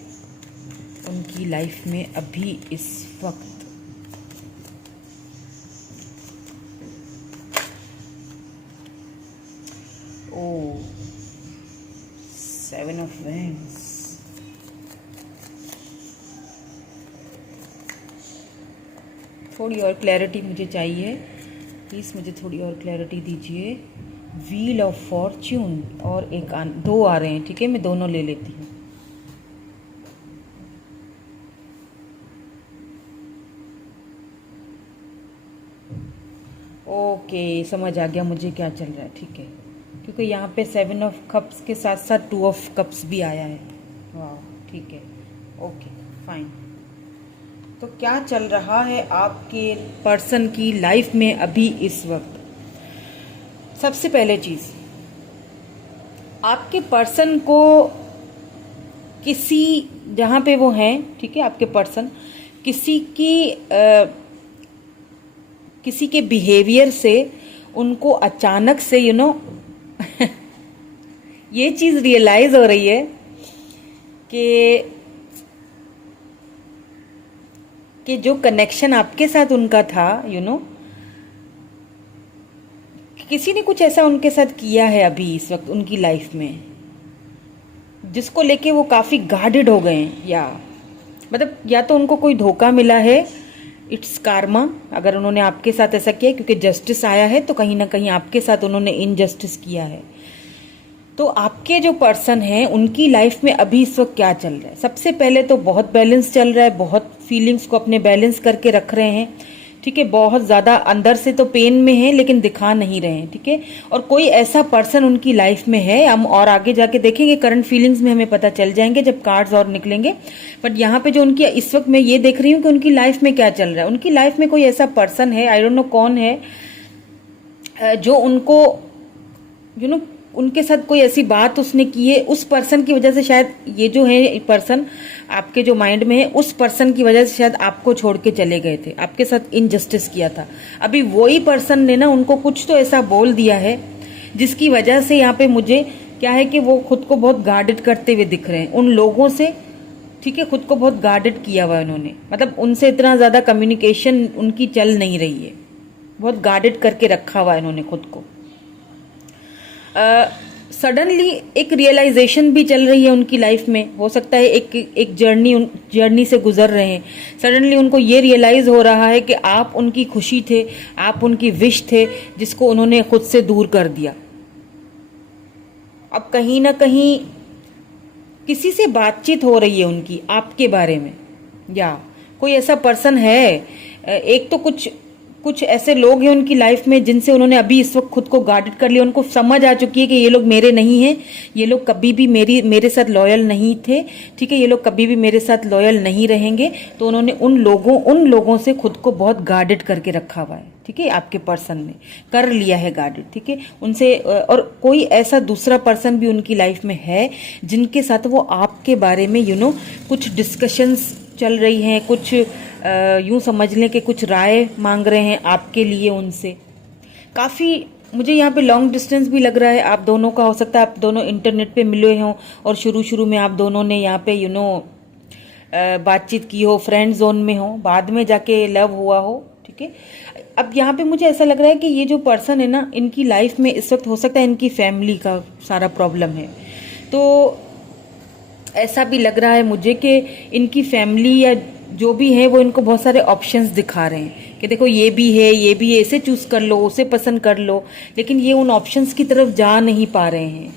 उनकी लाइफ में अभी इस वक्त। ओ 7 ऑफ वैंड्स, थोड़ी और क्लैरिटी मुझे चाहिए, प्लीज़ मुझे थोड़ी और क्लैरिटी दीजिए। व्हील ऑफ फॉर्च्यून और दो आ रहे हैं। ठीक है, मैं दोनों ले लेती हूँ। ओके, समझ आ गया मुझे क्या चल रहा है। ठीक है, क्योंकि यहाँ पे 7 ऑफ कप्स के साथ साथ 2 ऑफ कप्स भी आया है। वाह, ठीक है, ओके फाइन। तो क्या चल रहा है आपके पर्सन की लाइफ में अभी इस वक्त। सबसे पहले चीज़, आपके पर्सन को किसी, जहाँ पे वो हैं, ठीक है, आपके पर्सन किसी के बिहेवियर से उनको अचानक से ये चीज़ रियलाइज़ हो रही है कि जो कनेक्शन आपके साथ उनका था, किसी ने कुछ ऐसा उनके साथ किया है अभी इस वक्त उनकी लाइफ में, जिसको लेके वो काफ़ी गार्डेड हो गए हैं, या तो उनको कोई धोखा मिला है, इट्स कार्मा, अगर उन्होंने आपके साथ ऐसा किया, क्योंकि जस्टिस आया है तो कहीं ना कहीं आपके साथ उन्होंने इनजस्टिस किया है। तो आपके जो पर्सन हैं उनकी लाइफ में अभी इस वक्त क्या चल रहा है। सबसे पहले तो बहुत बैलेंस चल रहा है, बहुत फीलिंग्स को अपने बैलेंस करके रख रहे हैं। ठीक है, बहुत ज़्यादा अंदर से तो पेन में है लेकिन दिखा नहीं रहे हैं। ठीक है, और कोई ऐसा पर्सन उनकी लाइफ में है, हम और आगे जाके देखेंगे, करंट फीलिंग्स में हमें पता चल जाएंगे जब कार्ड्स और निकलेंगे। बट यहाँ पे जो उनकी इस वक्त मैं ये देख रही हूँ कि उनकी लाइफ में क्या चल रहा है। उनकी लाइफ में कोई ऐसा पर्सन है, आई डोंट नो कौन है, जो उनको उनके साथ कोई ऐसी बात उसने की है, उस पर्सन की वजह से शायद ये जो है पर्सन आपके जो माइंड में है, उस पर्सन की वजह से शायद आपको छोड़ के चले गए थे, आपके साथ इनजस्टिस किया था। अभी वही पर्सन ने ना उनको कुछ तो ऐसा बोल दिया है जिसकी वजह से यहाँ पे मुझे क्या है कि वो खुद को बहुत गार्डेड करते हुए दिख रहे हैं उन लोगों से। ठीक है, खुद को बहुत गार्डेड किया हुआ है उन्होंने, मतलब उनसे इतना ज़्यादा कम्युनिकेशन उनकी चल नहीं रही है, बहुत गार्डेड करके रखा हुआ है इन्होंने खुद को। सडनली एक रियलाइजेशन भी चल रही है उनकी लाइफ में, हो सकता है एक जर्नी से गुजर रहे हैं। सडनली उनको ये रियलाइज हो रहा है कि आप उनकी खुशी थे, आप उनकी विश थे, जिसको उन्होंने खुद से दूर कर दिया। अब कहीं ना कहीं किसी से बातचीत हो रही है उनकी आपके बारे में, या कोई ऐसा पर्सन है। एक तो कुछ कुछ ऐसे लोग हैं उनकी लाइफ में जिनसे उन्होंने अभी इस वक्त खुद को गार्डेड कर लिया। उनको समझ आ चुकी है कि ये लोग मेरे नहीं हैं, ये लोग कभी भी मेरे साथ लॉयल नहीं थे, ठीक है, ये लोग कभी भी मेरे साथ लॉयल नहीं रहेंगे। तो उन्होंने उन लोगों से खुद को बहुत गार्डेड करके रखा हुआ है, ठीक है, आपके पर्सन ने कर लिया है गार्डेड, ठीक है, उनसे। और कोई ऐसा दूसरा पर्सन भी उनकी लाइफ में है जिनके साथ वो आपके बारे में कुछ डिस्कशंस चल रही हैं, कुछ यूं समझ लें कि कुछ राय मांग रहे हैं आपके लिए उनसे। काफ़ी मुझे यहाँ पे लॉन्ग डिस्टेंस भी लग रहा है आप दोनों का। हो सकता है आप दोनों इंटरनेट पे मिले हों और शुरू में आप दोनों ने यहाँ पे बातचीत की हो, फ्रेंड जोन में हो, बाद में जाके लव हुआ हो, ठीक है। अब यहाँ पे मुझे ऐसा लग रहा है कि ये जो पर्सन है ना, इनकी लाइफ में इस वक्त हो सकता है इनकी फैमिली का सारा प्रॉब्लम है। तो ऐसा भी लग रहा है मुझे कि इनकी फैमिली या जो भी है वो इनको बहुत सारे ऑप्शंस दिखा रहे हैं कि देखो ये भी है, ये भी है, इसे चूज कर लो, उसे पसंद कर लो, लेकिन ये उन ऑप्शंस की तरफ जा नहीं पा रहे हैं,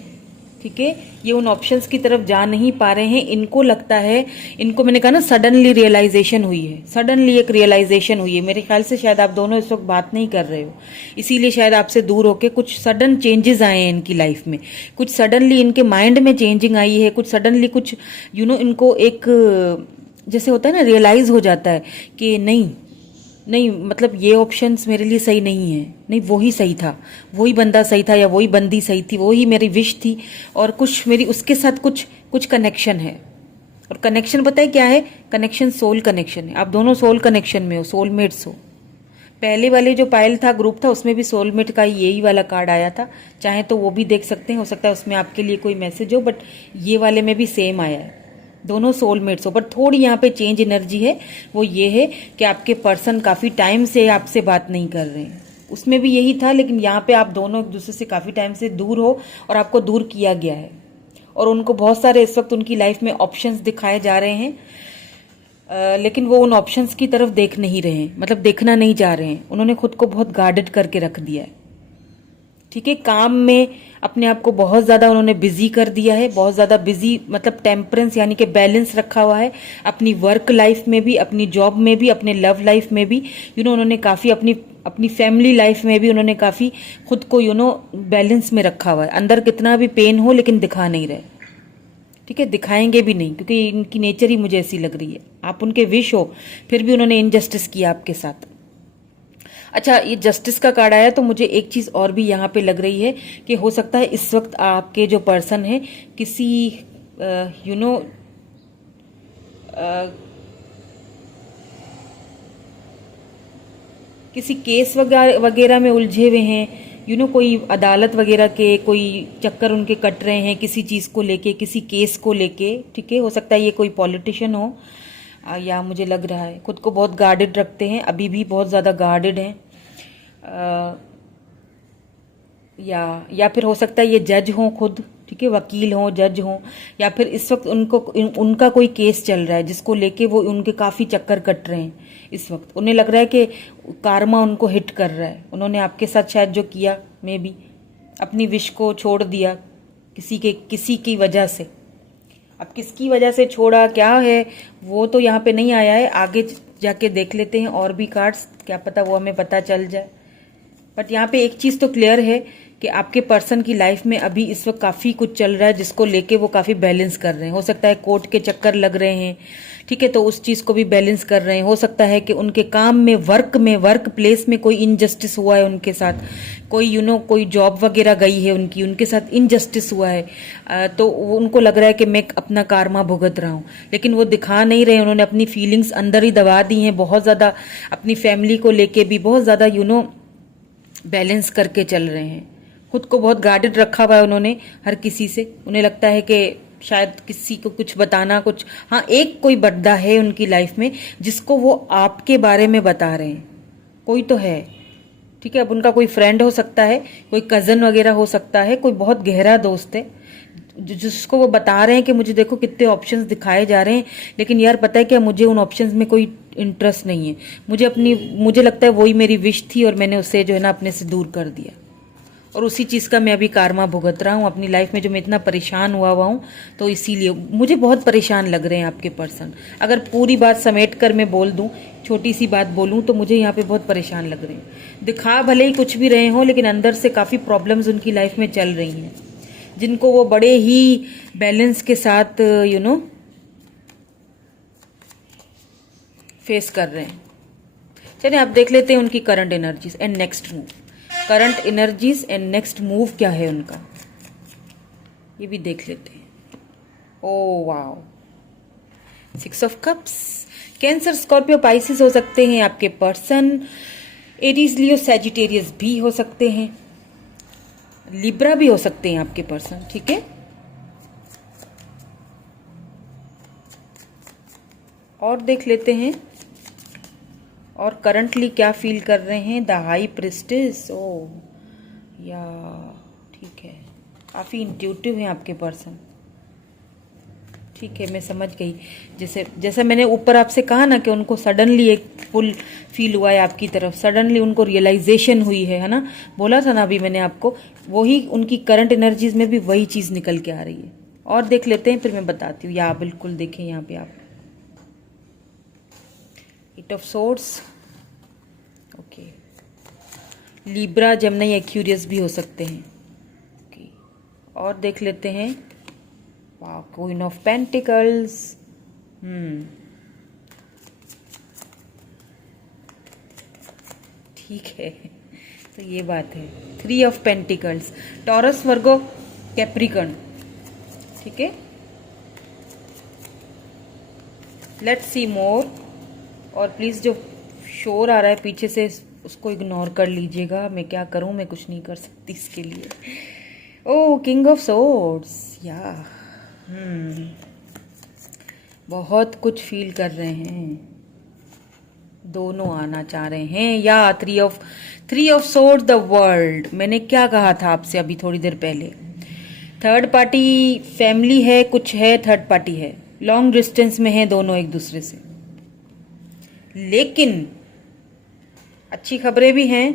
ठीक है, ये उन ऑप्शंस की तरफ जा नहीं पा रहे हैं। इनको लगता है, इनको मैंने कहा ना सडनली रियलाइजेशन हुई है, सडनली एक रियलाइजेशन हुई है। मेरे ख्याल से शायद आप दोनों इस वक्त बात नहीं कर रहे हो, इसीलिए शायद आपसे दूर होके कुछ सडन चेंजेस आए हैं इनकी लाइफ में, कुछ सडनली इनके माइंड में चेंजिंग आई है, कुछ सडनली कुछ इनको एक जैसे होता है ना, रियलाइज हो जाता है कि नहीं मतलब ये ऑप्शंस मेरे लिए सही नहीं है, नहीं वही सही था, वही बंदा सही था या वही बंदी सही थी, वही मेरी विश थी, और कुछ मेरी उसके साथ कुछ कनेक्शन है। और कनेक्शन पता है क्या है? कनेक्शन सोल कनेक्शन है। आप दोनों सोल कनेक्शन में हो, सोलमेट्स हो। पहले वाले जो पायल था, ग्रुप था, उसमें भी सोलमेट का यही वाला कार्ड आया था, चाहे तो वो भी देख सकते हैं, हो सकता है उसमें आपके लिए कोई मैसेज हो, बट ये वाले में भी सेम आया है, दोनों सोलमेट्स हो। पर थोड़ी यहाँ पे चेंज एनर्जी है, वो ये है कि आपके पर्सन काफ़ी टाइम से आपसे बात नहीं कर रहे हैं। उसमें भी यही था, लेकिन यहाँ पे आप दोनों एक दूसरे से काफ़ी टाइम से दूर हो और आपको दूर किया गया है, और उनको बहुत सारे इस वक्त उनकी लाइफ में ऑप्शंस दिखाए जा रहे हैं, लेकिन वो उन ऑप्शंस की तरफ देख नहीं रहे हैं, मतलब देखना नहीं चाह रहे हैं। उन्होंने खुद को बहुत गार्डेड करके रख दिया है, ठीक है। काम में अपने आप को बहुत ज़्यादा उन्होंने बिजी कर दिया है, बहुत ज़्यादा बिजी, मतलब टेम्परेंस यानी कि बैलेंस रखा हुआ है अपनी वर्क लाइफ में भी, अपनी जॉब में भी, अपने लव लाइफ में भी। उन्होंने काफ़ी अपनी फैमिली लाइफ में भी उन्होंने काफ़ी खुद को बैलेंस में रखा हुआ है। अंदर कितना भी पेन हो लेकिन दिखा नहीं रहे, ठीक है, दिखाएंगे भी नहीं, क्योंकि इनकी नेचर ही मुझे ऐसी लग रही है। आप उनके विश हो, फिर भी उन्होंने इनजस्टिस किया आपके साथ। अच्छा, ये जस्टिस का कार्ड आया तो मुझे एक चीज़ और भी यहाँ पे लग रही है कि हो सकता है इस वक्त आपके जो पर्सन है किसी किसी केस वगैरह में उलझे हुए हैं, कोई अदालत वगैरह के कोई चक्कर उनके कट रहे हैं किसी चीज़ को लेके, किसी केस को लेके, ठीक है। हो सकता है ये कोई पॉलिटिशियन हो, या मुझे लग रहा है खुद को बहुत गार्डेड रखते हैं, अभी भी बहुत ज़्यादा गार्डेड हैं, या फिर हो सकता है ये जज हों खुद, ठीक है, वकील हों, जज हों, या फिर इस वक्त उनका कोई केस चल रहा है जिसको लेके वो उनके काफ़ी चक्कर कट रहे हैं इस वक्त। उन्हें लग रहा है कि कार्मा उनको हिट कर रहा है। उन्होंने आपके साथ शायद जो किया, मे बी अपनी विश को छोड़ दिया किसी की वजह से। अब किसकी वजह से छोड़ा, क्या है, वो तो यहाँ पे नहीं आया है, आगे जाके देख लेते हैं और भी कार्ड्स, क्या पता वो हमें पता चल जाए। बट यहाँ पे एक चीज़ तो क्लियर है कि आपके पर्सन की लाइफ में अभी इस वक्त काफ़ी कुछ चल रहा है जिसको लेके वो काफ़ी बैलेंस कर रहे हैं। हो सकता है कोर्ट के चक्कर लग रहे हैं, ठीक है, तो उस चीज़ को भी बैलेंस कर रहे हैं। हो सकता है कि उनके काम में, वर्क प्लेस में कोई इनजस्टिस हुआ है उनके साथ, कोई कोई जॉब वगैरह गई है उनके साथ इनजस्टिस हुआ है, तो उनको लग रहा है कि मैं अपना कार्मा भुगत रहा हूँ, लेकिन वो दिखा नहीं रहे। उन्होंने अपनी फीलिंग्स अंदर ही दबा दी हैं बहुत ज़्यादा, अपनी फैमिली को लेके भी बहुत ज़्यादा बैलेंस करके चल रहे हैं। खुद को बहुत गार्डेड रखा हुआ है उन्होंने हर किसी से। उन्हें लगता है कि शायद किसी को कुछ बताना, हाँ, एक कोई बंदा है उनकी लाइफ में जिसको वो आपके बारे में बता रहे हैं, कोई तो है, ठीक है। अब उनका कोई फ्रेंड हो सकता है, कोई कज़न वगैरह हो सकता है, कोई बहुत गहरा दोस्त है जिसको वो बता रहे हैं कि मुझे देखो कितने ऑप्शंस दिखाए जा रहे हैं, लेकिन यार पता है क्या, मुझे उन ऑप्शंस में कोई इंटरेस्ट नहीं है। मुझे लगता है वही मेरी विश थी और मैंने उससे जो है ना अपने से दूर कर दिया। और उसी चीज़ का मैं अभी कारमा भुगत रहा हूँ अपनी लाइफ में, जो मैं इतना परेशान हुआ हूँ। तो इसीलिए मुझे बहुत परेशान लग रहे हैं आपके पर्सन। अगर पूरी बात समेट कर मैं बोल दूँ, छोटी सी बात बोलूँ, तो मुझे यहाँ पे बहुत परेशान लग रहे हैं। दिखा भले ही कुछ भी रहे हों, लेकिन अंदर से काफ़ी प्रॉब्लम्स उनकी लाइफ में चल रही हैं, जिनको वो बड़े ही बैलेंस के साथ फेस कर रहे हैं। चलिए आप देख लेते हैं उनकी current energies and next move. Current energies and next move क्या है उनका, ये भी देख लेते हैं। Oh wow, 6 of cups. Cancer, Scorpio, Pisces हो सकते हैं आपके पर्सन। एरीज, लियो, सैजिटेरियस भी हो सकते हैं। लिब्रा भी हो सकते हैं आपके पर्सन, ठीक है। और देख लेते हैं और करंटली क्या फील कर रहे हैं। द हाई प्रिस्टेस, ओ या ठीक है, काफ़ी इंट्यूटिव है आपके पर्सन, ठीक है, मैं समझ गई। जैसा मैंने ऊपर आपसे कहा ना कि उनको सडनली एक पुल फील हुआ है आपकी तरफ, सडनली उनको रियलाइजेशन हुई है ना, बोला था ना अभी मैंने आपको, वही उनकी करंट एनर्जीज में भी वही चीज़ निकल के आ रही है। और देख लेते हैं, फिर मैं बताती हूँ। या बिल्कुल देखें यहाँ पे आप, 8 of swords, okay. Libra, Gemini, Aquarius भी हो सकते हैं, ओके। और देख लेते हैं, वाह, क्वीन ऑफ पेंटिकल्स, ठीक है, तो ये बात है। 3 of pentacles, taurus, Virgo, Capricorn, ठीक है। लेट्स सी मोर। और प्लीज़ जो शोर आ रहा है पीछे से उसको इग्नोर कर लीजिएगा। मैं क्या करूं, मैं कुछ नहीं कर सकती इसके लिए। ओह, किंग ऑफ सोर्ड्स, या बहुत कुछ फील कर रहे हैं, दोनों आना चाह रहे हैं। या 3 ऑफ सोर्ड्स, द वर्ल्ड। मैंने क्या कहा था आपसे अभी थोड़ी देर पहले, थर्ड पार्टी फैमिली है, कुछ है, थर्ड पार्टी है, लॉन्ग डिस्टेंस में है दोनों एक दूसरे से। लेकिन अच्छी खबरें भी हैं,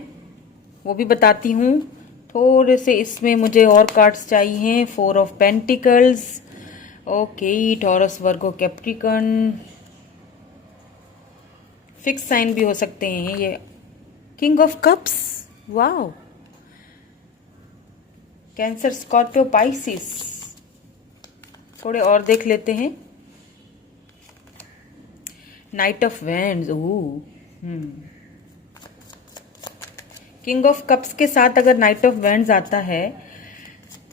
वो भी बताती हूँ। थोड़े से इसमें मुझे और कार्ड्स चाहिए। 4 of pentacles, okay, Taurus, Virgo, Capricorn, fix sign भी हो सकते हैं ये। King of cups, wow, Cancer, Scorpio, Pisces. थोड़े और देख लेते हैं। Knight of wands, king of cups के साथ अगर नाइट ऑफ वैंड्स आता है,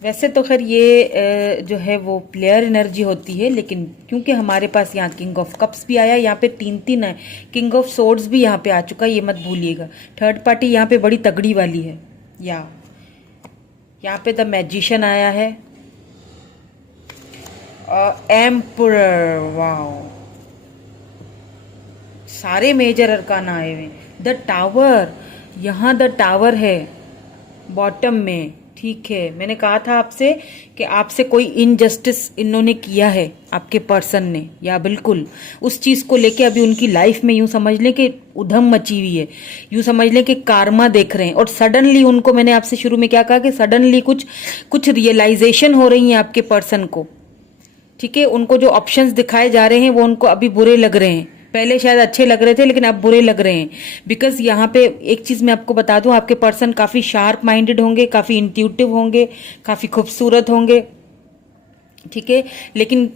वैसे तो खैर ये जो है वो प्लेयर एनर्जी होती है, लेकिन क्योंकि हमारे पास यहाँ किंग ऑफ कप्स भी आया, यहाँ पे 3 है, किंग ऑफ सोर्ड्स भी यहाँ पे आ चुका है, ये मत भूलिएगा। थर्ड पार्टी यहाँ पे बड़ी तगड़ी वाली है। या यहाँ पे द मैजिशियन आया है, एम्परर, वाओ, सारे मेजर अरकान आए हुए। द टावर, यहाँ द टावर है बॉटम में, ठीक है। मैंने कहा था आपसे कि आपसे कोई इनजस्टिस इन्होंने किया है आपके पर्सन ने, या बिल्कुल उस चीज़ को लेके अभी उनकी लाइफ में यूं समझ लें कि उधम मची हुई है, यूं समझ लें कि कार्मा देख रहे हैं। और सडनली उनको, मैंने आपसे शुरू में क्या कहा कि सडनली कुछ रियलाइजेशन हो रही है आपके पर्सन को, ठीक है। उनको जो ऑप्शंस दिखाए जा रहे हैं वो उनको अभी बुरे लग रहे हैं। पहले शायद अच्छे लग रहे थे, लेकिन अब बुरे लग रहे हैं। बिकॉज यहाँ पे एक चीज मैं आपको बता दूं, आपके पर्सन काफी शार्प माइंडेड होंगे, काफी इंट्यूटिव होंगे, काफी खूबसूरत होंगे, ठीक है। लेकिन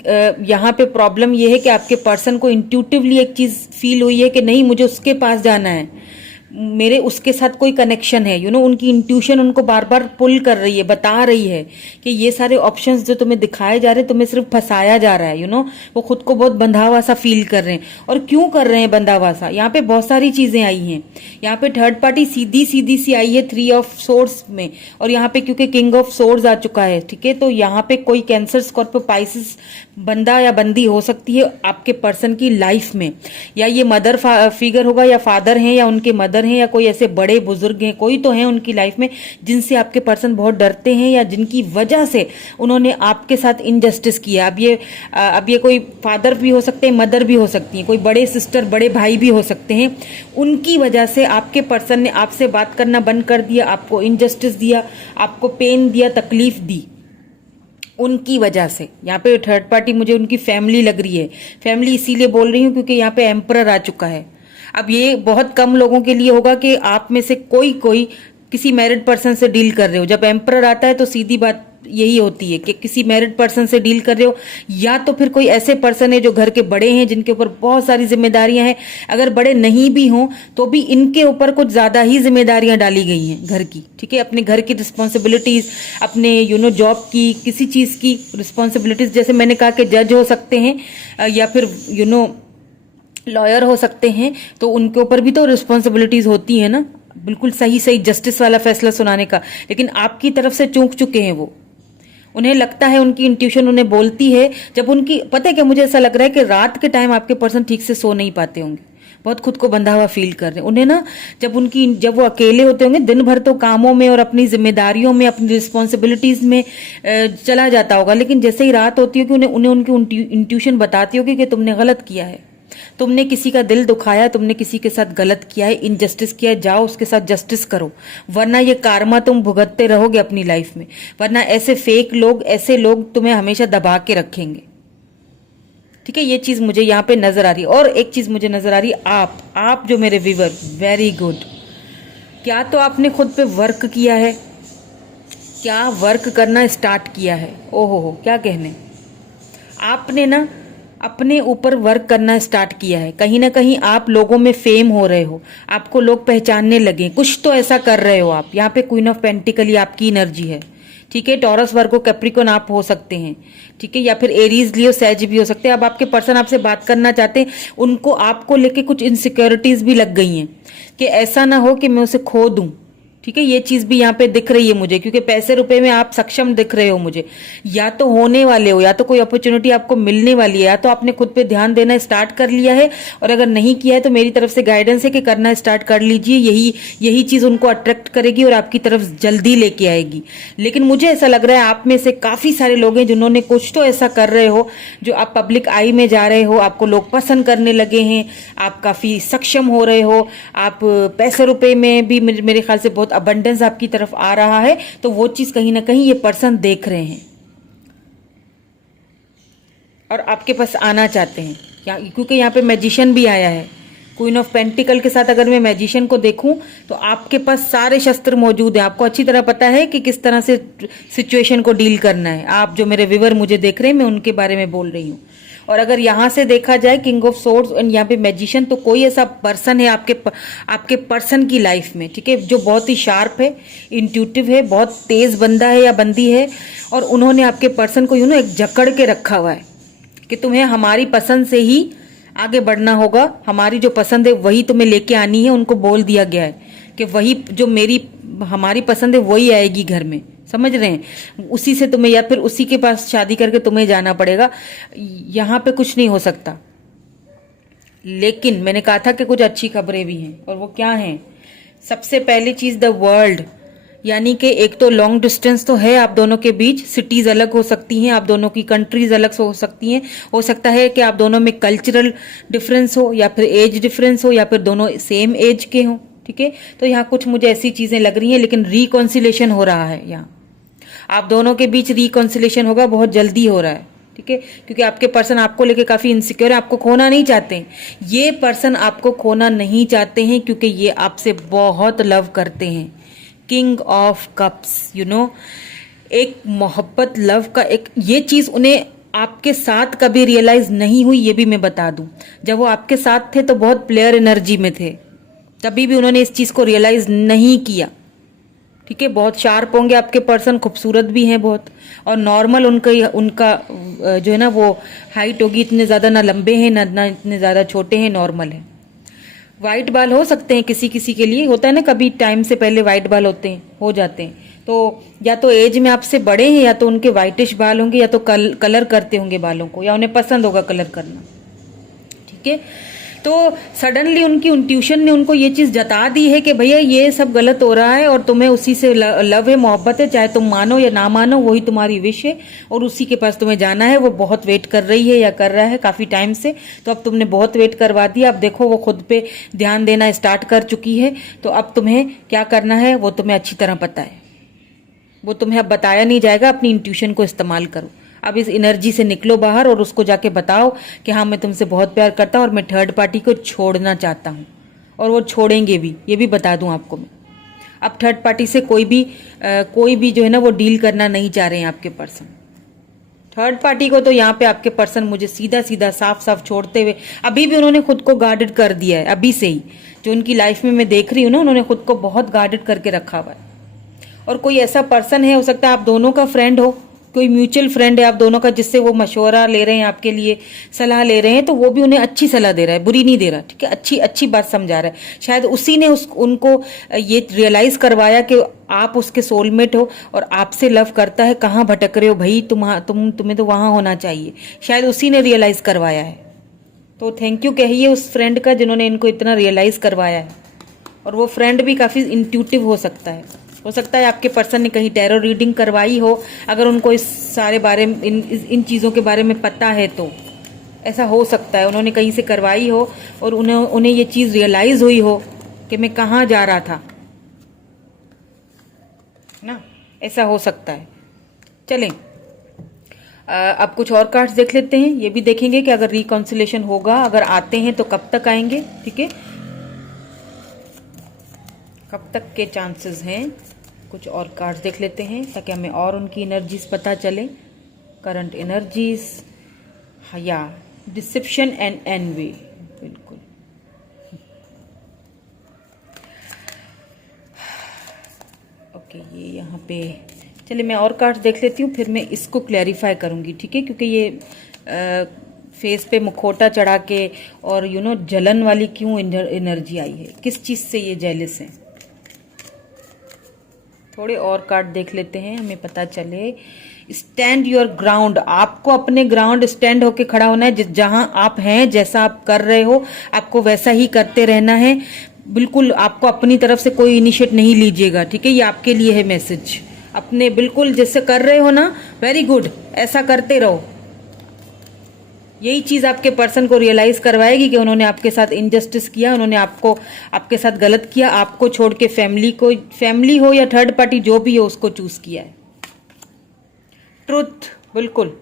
यहाँ पे प्रॉब्लम ये है कि आपके पर्सन को इंट्यूटिवली एक चीज फील हुई है कि नहीं, मुझे उसके पास जाना है, मेरे उसके साथ कोई कनेक्शन है। उनकी इंट्यूशन उनको बार बार पुल कर रही है, बता रही है कि ये सारे ऑप्शंस जो तुम्हें दिखाए जा रहे हैं, तुम्हें सिर्फ फंसाया जा रहा है। वो खुद को बहुत बंधा हुआ सा फील कर रहे हैं। और क्यों कर रहे हैं बंधा हुआ सा? यहाँ पे बहुत सारी चीजें आई हैं। यहाँ पे थर्ड पार्टी सीधी सीधी सी आई है 3 ऑफ सोर्ड्स में, और यहाँ पे क्योंकि किंग ऑफ सोर्ड्स आ चुका है, ठीक है। तो यहाँ पे कोई कैंसर, स्कॉर्पियो, पाइसिस बंदा या बंदी हो सकती है आपके पर्सन की लाइफ में। या ये मदर फिगर होगा, या फादर है, या उनके मदर फादर हैं या कोई ऐसे बड़े बुजुर्ग हैं, कोई तो हैं उनकी लाइफ में जिनसे आपके पर्सन बहुत डरते हैं या जिनकी वजह से उन्होंने आपके साथ इनजस्टिस किया। अब ये कोई फादर भी हो सकते हैं, मदर भी हो सकती हैं, कोई बड़े सिस्टर बड़े भाई भी हो सकते हैं। उनकी वजह से आपके पर्सन ने आपसे बात करना बंद कर दिया, आपको इनजस्टिस दिया, आपको पेन दिया, तकलीफ दी, उनकी वजह से। यहाँ पे थर्ड पार्टी मुझे उनकी फैमिली लग रही है। फैमिली इसीलिए बोल रही हूँ क्योंकि यहाँ पे एम्परर आ चुका है। अब ये बहुत कम लोगों के लिए होगा कि आप में से कोई किसी मैरिड पर्सन से डील कर रहे हो। जब एम्परर आता है तो सीधी बात यही होती है कि किसी मैरिड पर्सन से डील कर रहे हो, या तो फिर कोई ऐसे पर्सन है जो घर के बड़े हैं, जिनके ऊपर बहुत सारी जिम्मेदारियां हैं। अगर बड़े नहीं भी हों तो भी इनके ऊपर कुछ ज्यादा ही जिम्मेदारियां डाली गई हैं घर की, ठीक है। अपने घर की रिस्पॉन्सिबिलिटीज, अपने जॉब की, किसी चीज की रिस्पॉन्सिबिलिटीज, जैसे मैंने कहा कि जज हो सकते हैं या फिर लॉयर हो सकते हैं, तो उनके ऊपर भी तो रिस्पॉन्सिबिलिटीज होती है ना, बिल्कुल सही सही जस्टिस वाला फैसला सुनाने का। लेकिन आपकी तरफ से चूक चुके हैं वो। उन्हें लगता है, उनकी इंट्यूशन उन्हें बोलती है, जब उनकी पता है कि मुझे ऐसा लग रहा है कि रात के टाइम आपके पर्सन ठीक से सो नहीं पाते होंगे, बहुत खुद को बंधा हुआ फील कर रहे हैं। उन्हें ना जब वो अकेले होते होंगे, दिन भर तो कामों में और अपनी जिम्मेदारियों में, अपनी रिस्पॉन्सिबिलिटीज में चला जाता होगा, लेकिन जैसे ही रात होती है कि उन्हें उनकी इंट्यूशन बताती होगी कि तुमने गलत किया है, तुमने किसी का दिल दुखाया, तुमने किसी के साथ गलत किया है, इनजस्टिस किया है, जाओ उसके साथ जस्टिस करो, वरना ये कार्मा तुम भुगतते रहोगे अपनी लाइफ में। वरना ऐसे लोग तुम्हें हमेशा दबा के रखेंगे, ठीक है। ये चीज मुझे यहाँ पे नजर आ रही है। और एक चीज मुझे नजर आ रही है, आप जो मेरे व्यूअर, वेरी गुड। क्या तो आपने खुद पे वर्क किया है, क्या वर्क करना स्टार्ट किया है। ओहो, क्या कहने, आपने ना अपने ऊपर वर्क करना स्टार्ट किया है। कहीं ना कहीं आप लोगों में फेम हो रहे हो, आपको लोग पहचानने लगे, कुछ तो ऐसा कर रहे हो आप। यहाँ पे क्वीन ऑफ पेंटिकल आपकी एनर्जी है, ठीक है। टॉरस, वर्गो, कैप्रिकॉर्न आप हो सकते हैं, ठीक है, या फिर एरीज, लियो, सैज भी हो सकते हैं। अब आपके पर्सन आपसे बात करना चाहते हैं, उनको आपको लेके कुछ इनसिक्योरिटीज भी लग गई हैं कि ऐसा ना हो कि मैं उसे खो दूं, ठीक है। ये चीज भी यहाँ पे दिख रही है मुझे, क्योंकि पैसे रुपए में आप सक्षम दिख रहे हो मुझे। या तो होने वाले हो, या तो कोई अपॉर्चुनिटी आपको मिलने वाली है, या तो आपने खुद पे ध्यान देना स्टार्ट कर लिया है, और अगर नहीं किया है तो मेरी तरफ से गाइडेंस है कि करना स्टार्ट कर लीजिए। यही चीज उनको अट्रैक्ट करेगी और आपकी तरफ जल्दी लेके आएगी। लेकिन मुझे ऐसा लग रहा है आप में से काफी सारे लोग हैं जिन्होंने कुछ तो ऐसा कर रहे हो जो आप पब्लिक आई में जा रहे हो, आपको लोग पसंद करने लगे हैं, आप काफी सक्षम हो रहे हो, आप पैसे रुपए में भी मेरे ख्याल से बहुत अबंडेंस आपकी तरफ आ रहा है। तो वो चीज कहीं ना कहीं ये पर्सन देख रहे हैं और आपके पास आना चाहते हैं, क्योंकि यहाँ पे मैजिशियन भी आया है। क्वीन ऑफ पेंटिकल के साथ अगर मैं मैजिशियन को देखूं तो आपके पास सारे शस्त्र मौजूद हैं, आपको अच्छी तरह पता है कि किस तरह से सिचुएशन को डील करना है। आप जो मेरे व्यूअर मुझे देख रहे हैं, मैं उनके बारे में बोल रही हूँ। और अगर यहाँ से देखा जाए किंग ऑफ सोर्ड्स और यहाँ पे मैजिशियन, तो कोई ऐसा पर्सन है आपके पर्सन की लाइफ में, ठीक है, जो बहुत ही शार्प है, इंट्यूटिव है, बहुत तेज बंदा है या बंदी है, और उन्होंने आपके पर्सन को एक जकड़ के रखा हुआ है कि तुम्हें हमारी पसंद से ही आगे बढ़ना होगा, हमारी जो पसंद है वही तुम्हें लेके आनी है। उनको बोल दिया गया है कि वही जो हमारी पसंद है वही आएगी घर में, समझ रहे हैं। उसी से तुम्हें, या फिर उसी के पास शादी करके तुम्हें जाना पड़ेगा। यहाँ पे कुछ नहीं हो सकता। लेकिन मैंने कहा था कि कुछ अच्छी खबरें भी हैं, और वो क्या हैं। सबसे पहली चीज, द वर्ल्ड, यानी कि एक तो लॉन्ग डिस्टेंस तो है आप दोनों के बीच, सिटीज अलग हो सकती हैं, आप दोनों की कंट्रीज अलग हो सकती हैं, हो सकता है कि आप दोनों में कल्चरल डिफरेंस हो, या फिर एज डिफरेंस हो, या फिर दोनों सेम एज के हों, ठीक है। तो यहाँ कुछ मुझे ऐसी चीजें लग रही हैं। लेकिन रिकॉन्सिलेशन हो रहा है, यहाँ आप दोनों के बीच रिकॉन्सिलेशन होगा, बहुत जल्दी हो रहा है, ठीक है, क्योंकि आपके पर्सन आपको लेके काफी इनसिक्योर है, आपको खोना नहीं चाहते हैं। ये पर्सन आपको खोना नहीं चाहते हैं क्योंकि ये आपसे बहुत लव करते हैं। किंग ऑफ कप्स, एक मोहब्बत, लव का एक ये चीज उन्हें आपके साथ कभी रियलाइज नहीं हुई, ये भी मैं बता दूं। जब वो आपके साथ थे तो बहुत प्लेयर एनर्जी में थे, तभी भी उन्होंने इस चीज को रियलाइज नहीं किया, ठीक है। बहुत शार्प होंगे आपके पर्सन, खूबसूरत भी हैं बहुत, और नॉर्मल उनका जो है ना वो हाइट होगी, इतने ज्यादा ना लंबे हैं ना इतने ज्यादा छोटे हैं, नॉर्मल है। वाइट बाल हो सकते हैं, किसी किसी के लिए होता है ना, कभी टाइम से पहले वाइट बाल हो जाते हैं। तो या तो एज में आपसे बड़े हैं, या तो उनके वाइटिश बाल होंगे, या तो कलर करते होंगे बालों को, या उन्हें पसंद होगा कलर करना, ठीक है। तो सडनली उनकी इंट्यूशन ने उनको ये चीज जता दी है कि भैया ये सब गलत हो रहा है और तुम्हें उसी से लव है, मोहब्बत है, चाहे तुम मानो या ना मानो वही तुम्हारी विश है और उसी के पास तुम्हें जाना है। वो बहुत वेट कर रही है या कर रहा है काफी टाइम से, तो अब तुमने बहुत वेट करवा दिया। अब देखो वो खुद पे ध्यान देना स्टार्ट कर चुकी है, तो अब तुम्हें क्या करना है वो तुम्हें अच्छी तरह पता है। वो तुम्हें अब बताया नहीं जाएगा, अपनी इंट्यूशन को इस्तेमाल करो। अब इस एनर्जी से निकलो बाहर और उसको जाके बताओ कि हाँ मैं तुमसे बहुत प्यार करता हूँ और मैं थर्ड पार्टी को छोड़ना चाहता हूँ, और वो छोड़ेंगे भी, ये भी बता दूं आपको मैं। अब थर्ड पार्टी से कोई भी जो है ना वो डील करना नहीं चाह रहे हैं आपके पर्सन। थर्ड पार्टी को तो यहाँ पे आपके पर्सन मुझे सीधा सीधा साफ साफ छोड़ते हुए, अभी भी उन्होंने खुद को गार्डेड कर दिया है। अभी से ही जो उनकी लाइफ में मैं देख रही हूँ ना, उन्होंने खुद को बहुत गार्डेड करके रखा हुआ है। और कोई ऐसा पर्सन है, हो सकता है आप दोनों का फ्रेंड हो, कोई म्यूचुअल फ्रेंड है आप दोनों का, जिससे वो मशवरा ले रहे हैं, आपके लिए सलाह ले रहे हैं, तो वो भी उन्हें अच्छी सलाह दे रहा है, बुरी नहीं दे रहा, ठीक है, अच्छी अच्छी बात समझा रहा है। शायद उसी ने उनको ये रियलाइज करवाया कि आप उसके सोलमेट हो और आपसे लव करता है। कहाँ भटक रहे हो भाई, तुम्हें तो वहां होना चाहिए। शायद उसी ने रियलाइज करवाया है। तो थैंक यू कहिए उस फ्रेंड का जिन्होंने इनको इतना रियलाइज करवाया है। और वो फ्रेंड भी काफी इंट्यूटिव हो सकता है। हो सकता है आपके पर्सन ने कहीं टैरो रीडिंग करवाई हो, अगर उनको इस सारे बारे में इन चीज़ों के बारे में पता है तो ऐसा हो सकता है। उन्होंने कहीं से करवाई हो और उन्हें ये चीज़ रियलाइज हुई हो कि मैं कहाँ जा रहा था ना, ऐसा हो सकता है। चलें अब कुछ और कार्ड्स देख लेते हैं। ये भी देखेंगे कि अगर रिकॉन्सिलेशन होगा, अगर आते हैं तो कब तक आएंगे, ठीक है, कब तक के चांसेस हैं। कुछ और कार्ड्स देख लेते हैं ताकि हमें और उनकी एनर्जीज पता चले। करंट एनर्जीज, या डिसेप्शन एंड एनवी, बिल्कुल। ओके, ये यहाँ पे चलिए मैं और कार्ड्स देख लेती हूँ, फिर मैं इसको क्लैरिफाई करूँगी, ठीक है, क्योंकि ये फेस पे मुखौटा चढ़ा के और जलन वाली क्यों एनर्जी आई है, किस चीज़ से ये जेलस है। थोड़े और कार्ड देख लेते हैं, हमें पता चले। स्टैंड योर ग्राउंड, आपको अपने ग्राउंड स्टैंड होके खड़ा होना है। जहां आप हैं, जैसा आप कर रहे हो, आपको वैसा ही करते रहना है। बिल्कुल आपको अपनी तरफ से कोई इनिशिएट नहीं लीजिएगा, ठीक है, ये आपके लिए है मैसेज। अपने बिल्कुल जैसे कर रहे हो ना, वेरी गुड, ऐसा करते रहो। यही चीज आपके पर्सन को रियलाइज करवाएगी कि उन्होंने आपके साथ इनजस्टिस किया, उन्होंने आपके साथ गलत किया, आपको छोड़ के फैमिली हो या थर्ड पार्टी जो भी हो उसको चूज किया है। ट्रुथ, बिल्कुल।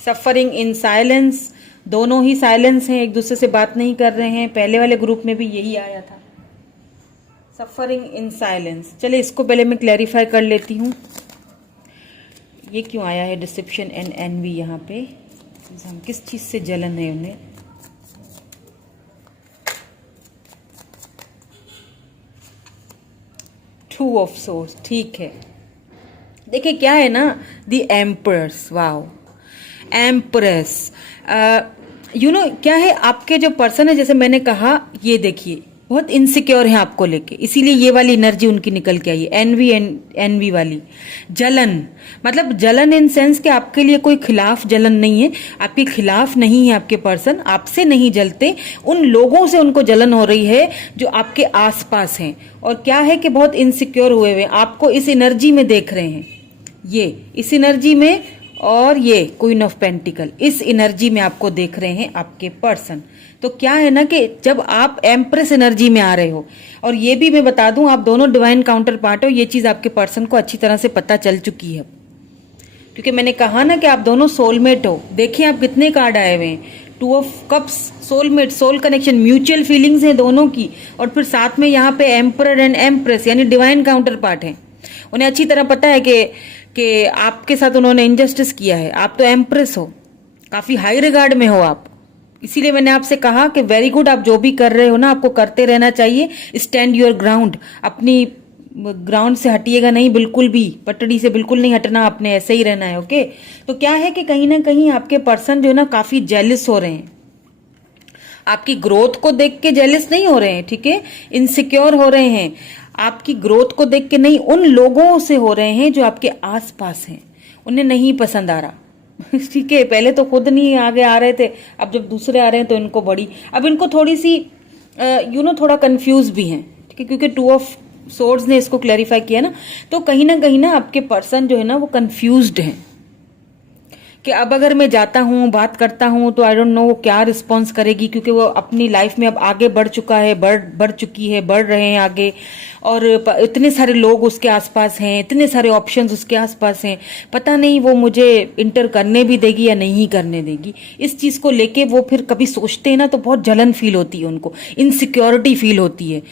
सफरिंग इन साइलेंस, दोनों ही साइलेंस हैं, एक दूसरे से बात नहीं कर रहे हैं। पहले वाले ग्रुप में भी यही आया था, सफरिंग इन साइलेंस। चलिए इसको पहले मैं क्लैरिफाई कर लेती हूँ, ये क्यों आया है डिसेप्शन एंड एनवी यहाँ पे, हम किस चीज़ से जलन है उन्हें। टू ऑफ सोर्स, ठीक है। देखिए क्या है ना, द एम्प्रेस, वाओ, एम्प्रेस। क्या है, आपके जो पर्सन है, जैसे मैंने कहा, ये देखिए बहुत इनसिक्योर है आपको लेके, इसीलिए ये वाली एनर्जी उनकी निकल के आई है, एनवी वाली। जलन, मतलब जलन इन सेंस कि आपके लिए कोई खिलाफ जलन नहीं है, आपके खिलाफ नहीं है आपके पर्सन, आपसे नहीं जलते, उन लोगों से उनको जलन हो रही है जो आपके आसपास हैं। और क्या है कि बहुत इनसिक्योर हुए हुए आपको इस एनर्जी में देख रहे हैं, ये इस एनर्जी में, और ये क्वीन ऑफ पेंटिकल, इस एनर्जी में आपको देख रहे हैं आपके पर्सन। तो क्या है ना कि जब आप एम्प्रेस एनर्जी में आ रहे हो, और ये भी मैं बता दूं आप दोनों डिवाइन काउंटर पार्ट हो, ये चीज आपके पर्सन को अच्छी तरह से पता चल चुकी है, क्योंकि मैंने कहा ना कि आप दोनों सोलमेट हो। देखिए आप कितने कार्ड आए हुए हैं, two of cups, soulmate, soul connection, mutual feelings हैं दोनों की, और फिर साथ में यहाँ पे एम्परर एंड एम्प्रेस यानी डिवाइन काउंटर पार्ट है। उन्हें अच्छी तरह पता है कि आपके साथ उन्होंने इनजस्टिस किया है। आप तो एम्प्रेस हो, काफी हाई रिगार्ड में हो आप, इसीलिए मैंने आपसे कहा कि वेरी गुड, आप जो भी कर रहे हो ना आपको करते रहना चाहिए। स्टैंड योर ग्राउंड, अपनी ग्राउंड से हटिएगा नहीं, बिल्कुल भी पटड़ी से बिल्कुल नहीं हटना, आपने ऐसे ही रहना है। ओके, तो क्या है कि कहीं ना कहीं आपके पर्सन जो है ना काफी जेलस हो रहे हैं, आपकी ग्रोथ को देख के जेलस नहीं हो रहे हैं, ठीक है, इनसिक्योर हो रहे हैं। आपकी ग्रोथ को देख के नहीं, उन लोगों से हो रहे हैं जो आपके आसपास हैं, उन्हें नहीं पसंद आ रहा। ठीक है, पहले तो खुद नहीं आगे आ रहे थे, अब जब दूसरे आ रहे हैं तो इनको बड़ी, अब इनको थोड़ी सी थोड़ा कंफ्यूज भी हैं, ठीक है, क्योंकि 2 ऑफ सोर्ड्स ने इसको क्लैरिफाई किया तो कहीं ना आपके पर्सन जो है ना वो कंफ्यूज्ड हैं कि अब अगर मैं जाता हूँ, बात करता हूँ, तो आई डोंट नो वो क्या रिस्पॉन्स करेगी, क्योंकि वो अपनी लाइफ में अब आगे बढ़ चुका है, बढ़ चुकी है, बढ़ रहे हैं आगे, और इतने सारे लोग उसके आसपास हैं, इतने सारे ऑप्शंस उसके आसपास हैं, पता नहीं वो मुझे इंटर करने भी देगी या नहीं करने देगी। इस चीज को लेके वो फिर कभी सोचते हैं ना तो बहुत जलन फील होती है उनको, इनसिक्योरिटी फील होती है,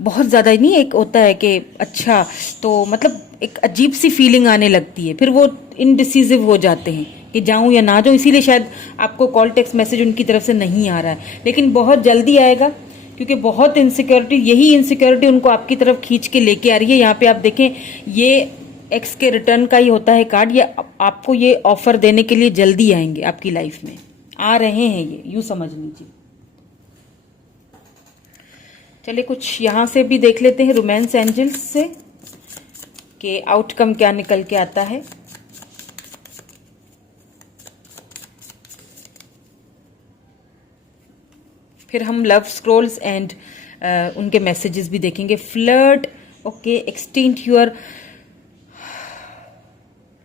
बहुत ज्यादा नहीं, एक होता है कि अच्छा, तो मतलब एक अजीब सी फीलिंग आने लगती है, फिर वो इनडिसिसिव हो जाते हैं कि जाऊं या ना जाऊं, इसीलिए शायद आपको कॉल टेक्स्ट मैसेज उनकी तरफ से नहीं आ रहा है, लेकिन बहुत जल्दी आएगा, क्योंकि बहुत इनसिक्योरिटी, यही इनसिक्योरिटी उनको आपकी तरफ खींच के लेके आ रही है। यहाँ पे आप देखें, ये एक्स के रिटर्न का ही होता है कार्ड, ये आपको ये ऑफर देने के लिए जल्दी आएंगे, आपकी लाइफ में आ रहे हैं, ये यूं समझ लीजिए। चलिए कुछ यहाँ से भी देख लेते हैं रोमांस एंजल्स से कि आउटकम क्या निकल के आता है। फिर हम लव स्क्रोल्स एंड उनके मैसेजेस भी देखेंगे। Flirt, okay, extend your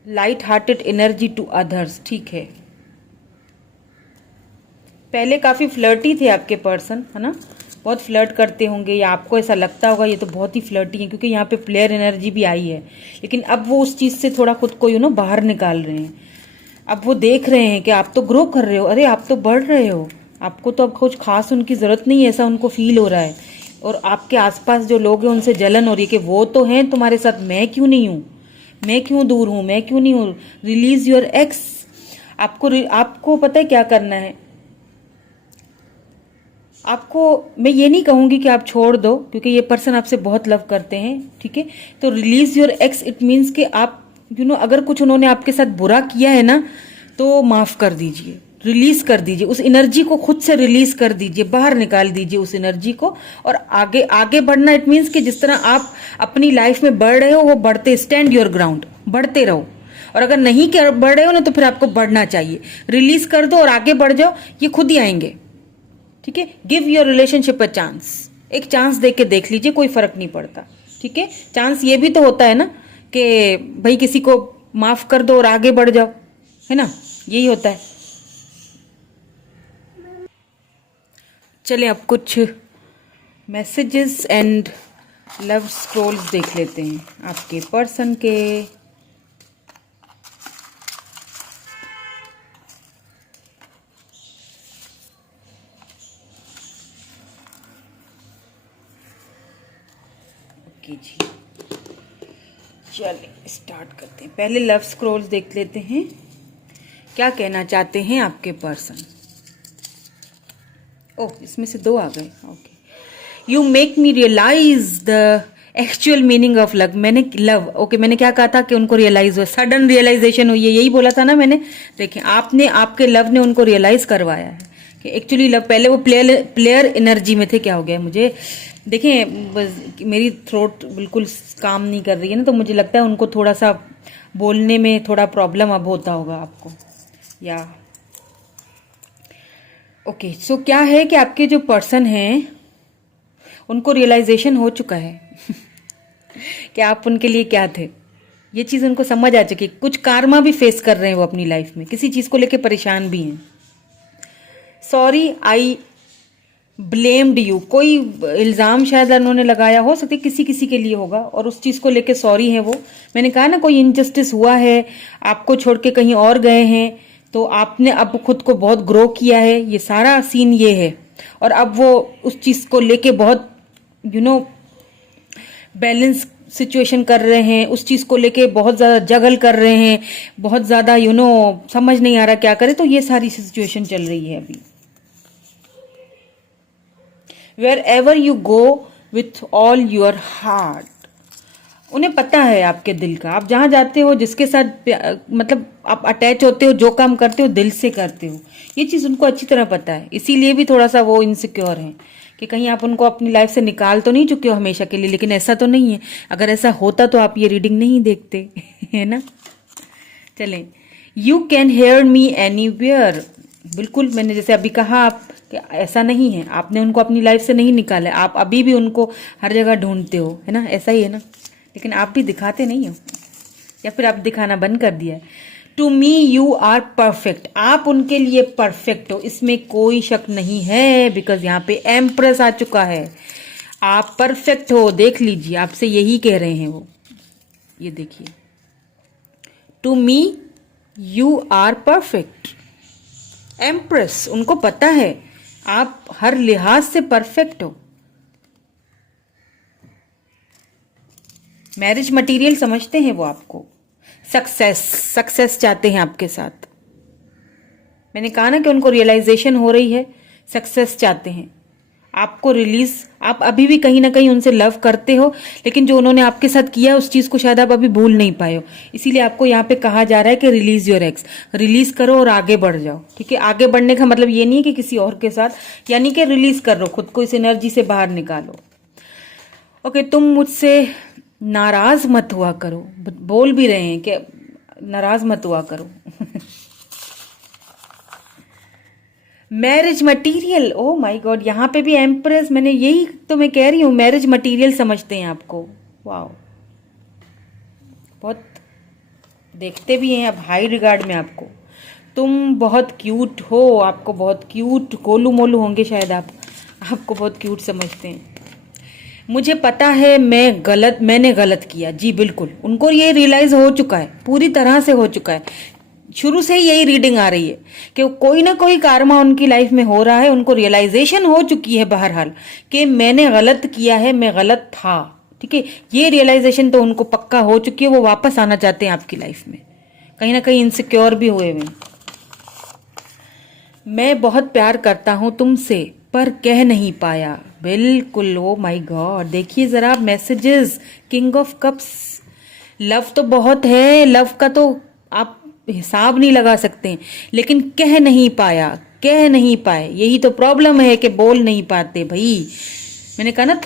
light hearted energy to others, ठीक है। पहले काफी फ्लर्टी थे आपके पर्सन, है ना, बहुत फ्लर्ट करते होंगे, या आपको ऐसा लगता होगा ये तो बहुत ही फ्लर्टी है, क्योंकि यहाँ पे प्लेयर एनर्जी भी आई है, लेकिन अब वो उस चीज से थोड़ा खुद को बाहर निकाल रहे हैं। अब वो देख रहे हैं कि आप तो ग्रो कर रहे हो, अरे आप तो बढ़ रहे हो, आपको तो अब कुछ खास उनकी जरूरत नहीं है, ऐसा उनको फील हो रहा है। और आपके आसपास जो लोग हैं उनसे जलन हो रही है कि वो तो हैं तुम्हारे साथ, मैं क्यों नहीं हूं, मैं क्यों दूर हूं, मैं क्यों नहीं हूं। Release your x. आपको पता है क्या करना है, आपको मैं ये नहीं कहूंगी कि आप छोड़ दो, क्योंकि ये पर्सन आपसे बहुत लव करते हैं, ठीक है। तो release your x, it means कि आप अगर कुछ उन्होंने आपके साथ बुरा किया है ना, तो माफ कर दीजिए, रिलीज कर दीजिए उस एनर्जी को, खुद से रिलीज कर दीजिए, बाहर निकाल दीजिए उस एनर्जी को, और आगे आगे बढ़ना। इट मीन्स कि जिस तरह आप अपनी लाइफ में बढ़ रहे हो वो बढ़ते, स्टैंड योर ग्राउंड, बढ़ते रहो। और अगर नहीं बढ़ रहे हो ना तो फिर आपको बढ़ना चाहिए, रिलीज कर दो और आगे बढ़ जाओ, ये खुद ही आएंगे, ठीक है। Give your relationship a chance, एक चांस दे के देख लीजिए, कोई फर्क नहीं पड़ता, ठीक है। चांस ये भी तो होता है ना कि भाई किसी को माफ कर दो और आगे बढ़ जाओ, है ना, यही होता है। चलिए अब कुछ मैसेजेस एंड लव स्क्रोल्स देख लेते हैं आपके पर्सन के। जी चलिए स्टार्ट करते हैं। पहले लव स्क्रोल्स देख लेते हैं, क्या कहना चाहते हैं आपके पर्सन। ओह, इसमें से 2 आ गए, okay. You make me realize the actual meaning of love. मैंने क्या कहा था कि उनको रियलाइज हुआ, सडन रियलाइजेशन हुई है, यही बोला था ना मैंने। देखें, आपके लव ने उनको रियलाइज करवाया है कि एक्चुअली लव, पहले वो प्लेयर एनर्जी में थे। क्या हो गया मुझे, देखें मेरी थ्रोट बिल्कुल काम नहीं कर रही है ना, तो मुझे लगता है उनको थोड़ा सा बोलने में थोड़ा प्रॉब्लम अब होता होगा आपको, या ओके। सो क्या है कि आपके जो पर्सन हैं उनको रियलाइजेशन हो चुका है कि आप उनके लिए क्या थे, ये चीज उनको समझ आ चुकी है। कुछ कार्मा भी फेस कर रहे हैं वो अपनी लाइफ में, किसी चीज को लेके परेशान भी हैं। सॉरी आई ब्लेम्ड यू, कोई इल्जाम शायद उन्होंने लगाया, हो सकता है किसी किसी के लिए होगा, और उस चीज को लेके सॉरी है वो। मैंने कहा ना, कोई इनजस्टिस हुआ है, आपको छोड़ के कहीं और गए हैं, तो आपने अब खुद को बहुत ग्रो किया है, ये सारा सीन ये है। और अब वो उस चीज को लेके बहुत बैलेंस सिचुएशन कर रहे हैं, उस चीज को लेके बहुत ज्यादा जगल कर रहे हैं, बहुत ज्यादा समझ नहीं आ रहा क्या करे, तो ये सारी सिचुएशन चल रही है अभी। Wherever you go with all your heart, उन्हें पता है आपके दिल का, आप जहां जाते हो, जिसके साथ मतलब आप अटैच होते हो, जो काम करते हो दिल से करते हो, ये चीज उनको अच्छी तरह पता है। इसीलिए भी थोड़ा सा वो इनसिक्योर हैं कि कहीं आप उनको अपनी लाइफ से निकाल तो नहीं चुके हो हमेशा के लिए, लेकिन ऐसा तो नहीं है। अगर ऐसा होता तो आप ये रीडिंग नहीं देखते, है ना। चलें, you can hear me anywhere. बिल्कुल, मैंने जैसे अभी कहा आप कि ऐसा नहीं है, आपने उनको अपनी लाइफ से नहीं निकाला, आप अभी भी उनको हर जगह ढूंढते हो, है ना, ऐसा ही है ना। लेकिन आप भी दिखाते नहीं हो, या फिर आप दिखाना बंद कर दिया है। To me you are perfect, आप उनके लिए परफेक्ट हो, इसमें कोई शक नहीं है, बिकॉज यहाँ पे एम्प्रेस आ चुका है। आप परफेक्ट हो, देख लीजिए, आपसे यही कह रहे हैं वो। ये देखिए, to me you are perfect. Empress, उनको पता है आप हर लिहाज से परफेक्ट हो। मैरिज मटेरियल समझते हैं वो आपको। सक्सेस चाहते हैं आपके साथ। मैंने कहा ना कि उनको रियलाइजेशन हो रही है, सक्सेस चाहते हैं आपको रिलीज। आप अभी भी कहीं ना कहीं उनसे लव करते हो, लेकिन जो उन्होंने आपके साथ किया उस चीज को शायद आप अभी भूल नहीं पाए हो। इसीलिए आपको यहाँ पे कहा जा रहा है कि रिलीज योर एक्स, रिलीज करो और आगे बढ़ जाओ। ठीक है, आगे बढ़ने का मतलब ये नहीं है कि किसी और के साथ, यानी कि रिलीज करो खुद को, इस एनर्जी से बाहर निकालो। ओके, तुम मुझसे नाराज मत हुआ करो। बोल भी रहे हैं कि नाराज मत हुआ करो। Marriage material, oh my God, यहाँ पे भी एम्प्रेस, मैंने यही तो मैं कह रही हूँ, मैरिज मटेरियल समझते हैं आपको। वाओ, बहुत देखते भी हैं अब, हाई रिगार्ड में आपको। तुम बहुत क्यूट हो, आपको बहुत क्यूट, गोलू मोलू होंगे शायद आप, आपको बहुत क्यूट समझते हैं। मुझे पता है मैंने गलत किया। जी बिल्कुल, उनको ये रियलाइज हो चुका है, पूरी तरह से हो चुका है। शुरू से ही यही रीडिंग आ रही है कि कोई ना कोई कार्मा उनकी लाइफ में हो रहा है, उनको रियलाइजेशन हो चुकी है बहरहाल कि मैंने गलत किया है, मैं गलत था। ठीक है, ये रियलाइजेशन तो उनको पक्का हो चुकी है। वो वापस आना चाहते हैं आपकी लाइफ में, कहीं ना कहीं इनसिक्योर भी हुए हुए। मैं बहुत प्यार करता हूं तुमसे पर कह नहीं पाया। बिल्कुल, ओ माय गॉड, देखिए जरा messages, king of cups. Love तो बहुत है, लव का तो आप हिसाब नहीं लगा सकते, लेकिन कह नहीं पाया, कह नहीं पाए, यही तो प्रॉब्लम है कि बोल नहीं पाते भाई। मैंने कहा ना,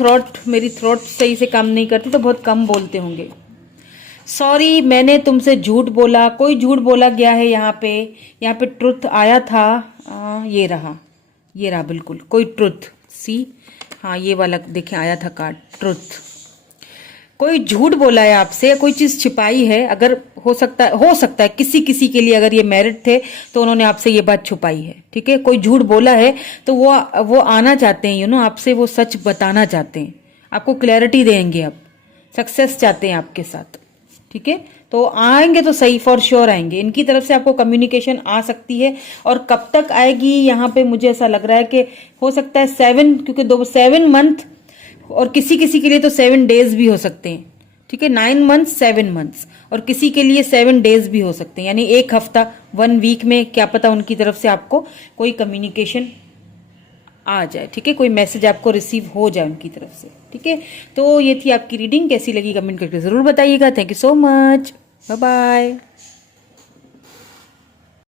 मेरी थ्रोट सही से काम नहीं करती, तो बहुत कम बोलते होंगे। सॉरी, मैंने तुमसे झूठ बोला। कोई झूठ बोला गया है यहाँ पे ट्रुथ आया था। ये रहा बिल्कुल, कोई ट्रुथ, सी, हाँ ये वाला देखें आया था कार्ड, ट्रुथ। कोई झूठ बोला है आपसे, कोई चीज छिपाई है। अगर हो सकता है किसी के लिए, अगर ये मैरिड थे तो उन्होंने आपसे ये बात छुपाई है। ठीक है, कोई झूठ बोला है तो वो आना चाहते हैं, आपसे वो सच बताना चाहते हैं, आपको क्लैरिटी देंगे, अब सक्सेस चाहते हैं आपके साथ। ठीक है, तो आएंगे तो सही, फॉर श्योर आएंगे। इनकी तरफ से आपको कम्युनिकेशन आ सकती है, और कब तक आएगी यहाँ पे मुझे ऐसा लग रहा है कि हो सकता है 7, क्योंकि 7 मंथ, और किसी के लिए तो 7 डेज भी हो सकते हैं। ठीक है, 9 मंथ्स 7 मंथ्स, और किसी के लिए 7 डेज भी हो सकते हैं, यानी 1 हफ्ता, 1 वीक में, क्या पता उनकी तरफ से आपको कोई कम्युनिकेशन आ जाए। ठीक है, कोई मैसेज आपको रिसीव हो जाए उनकी तरफ से। ठीक है, तो ये थी आपकी रीडिंग, कैसी लगी कमेंट करके जरूर बताइएगा। Thank you so much, bye bye.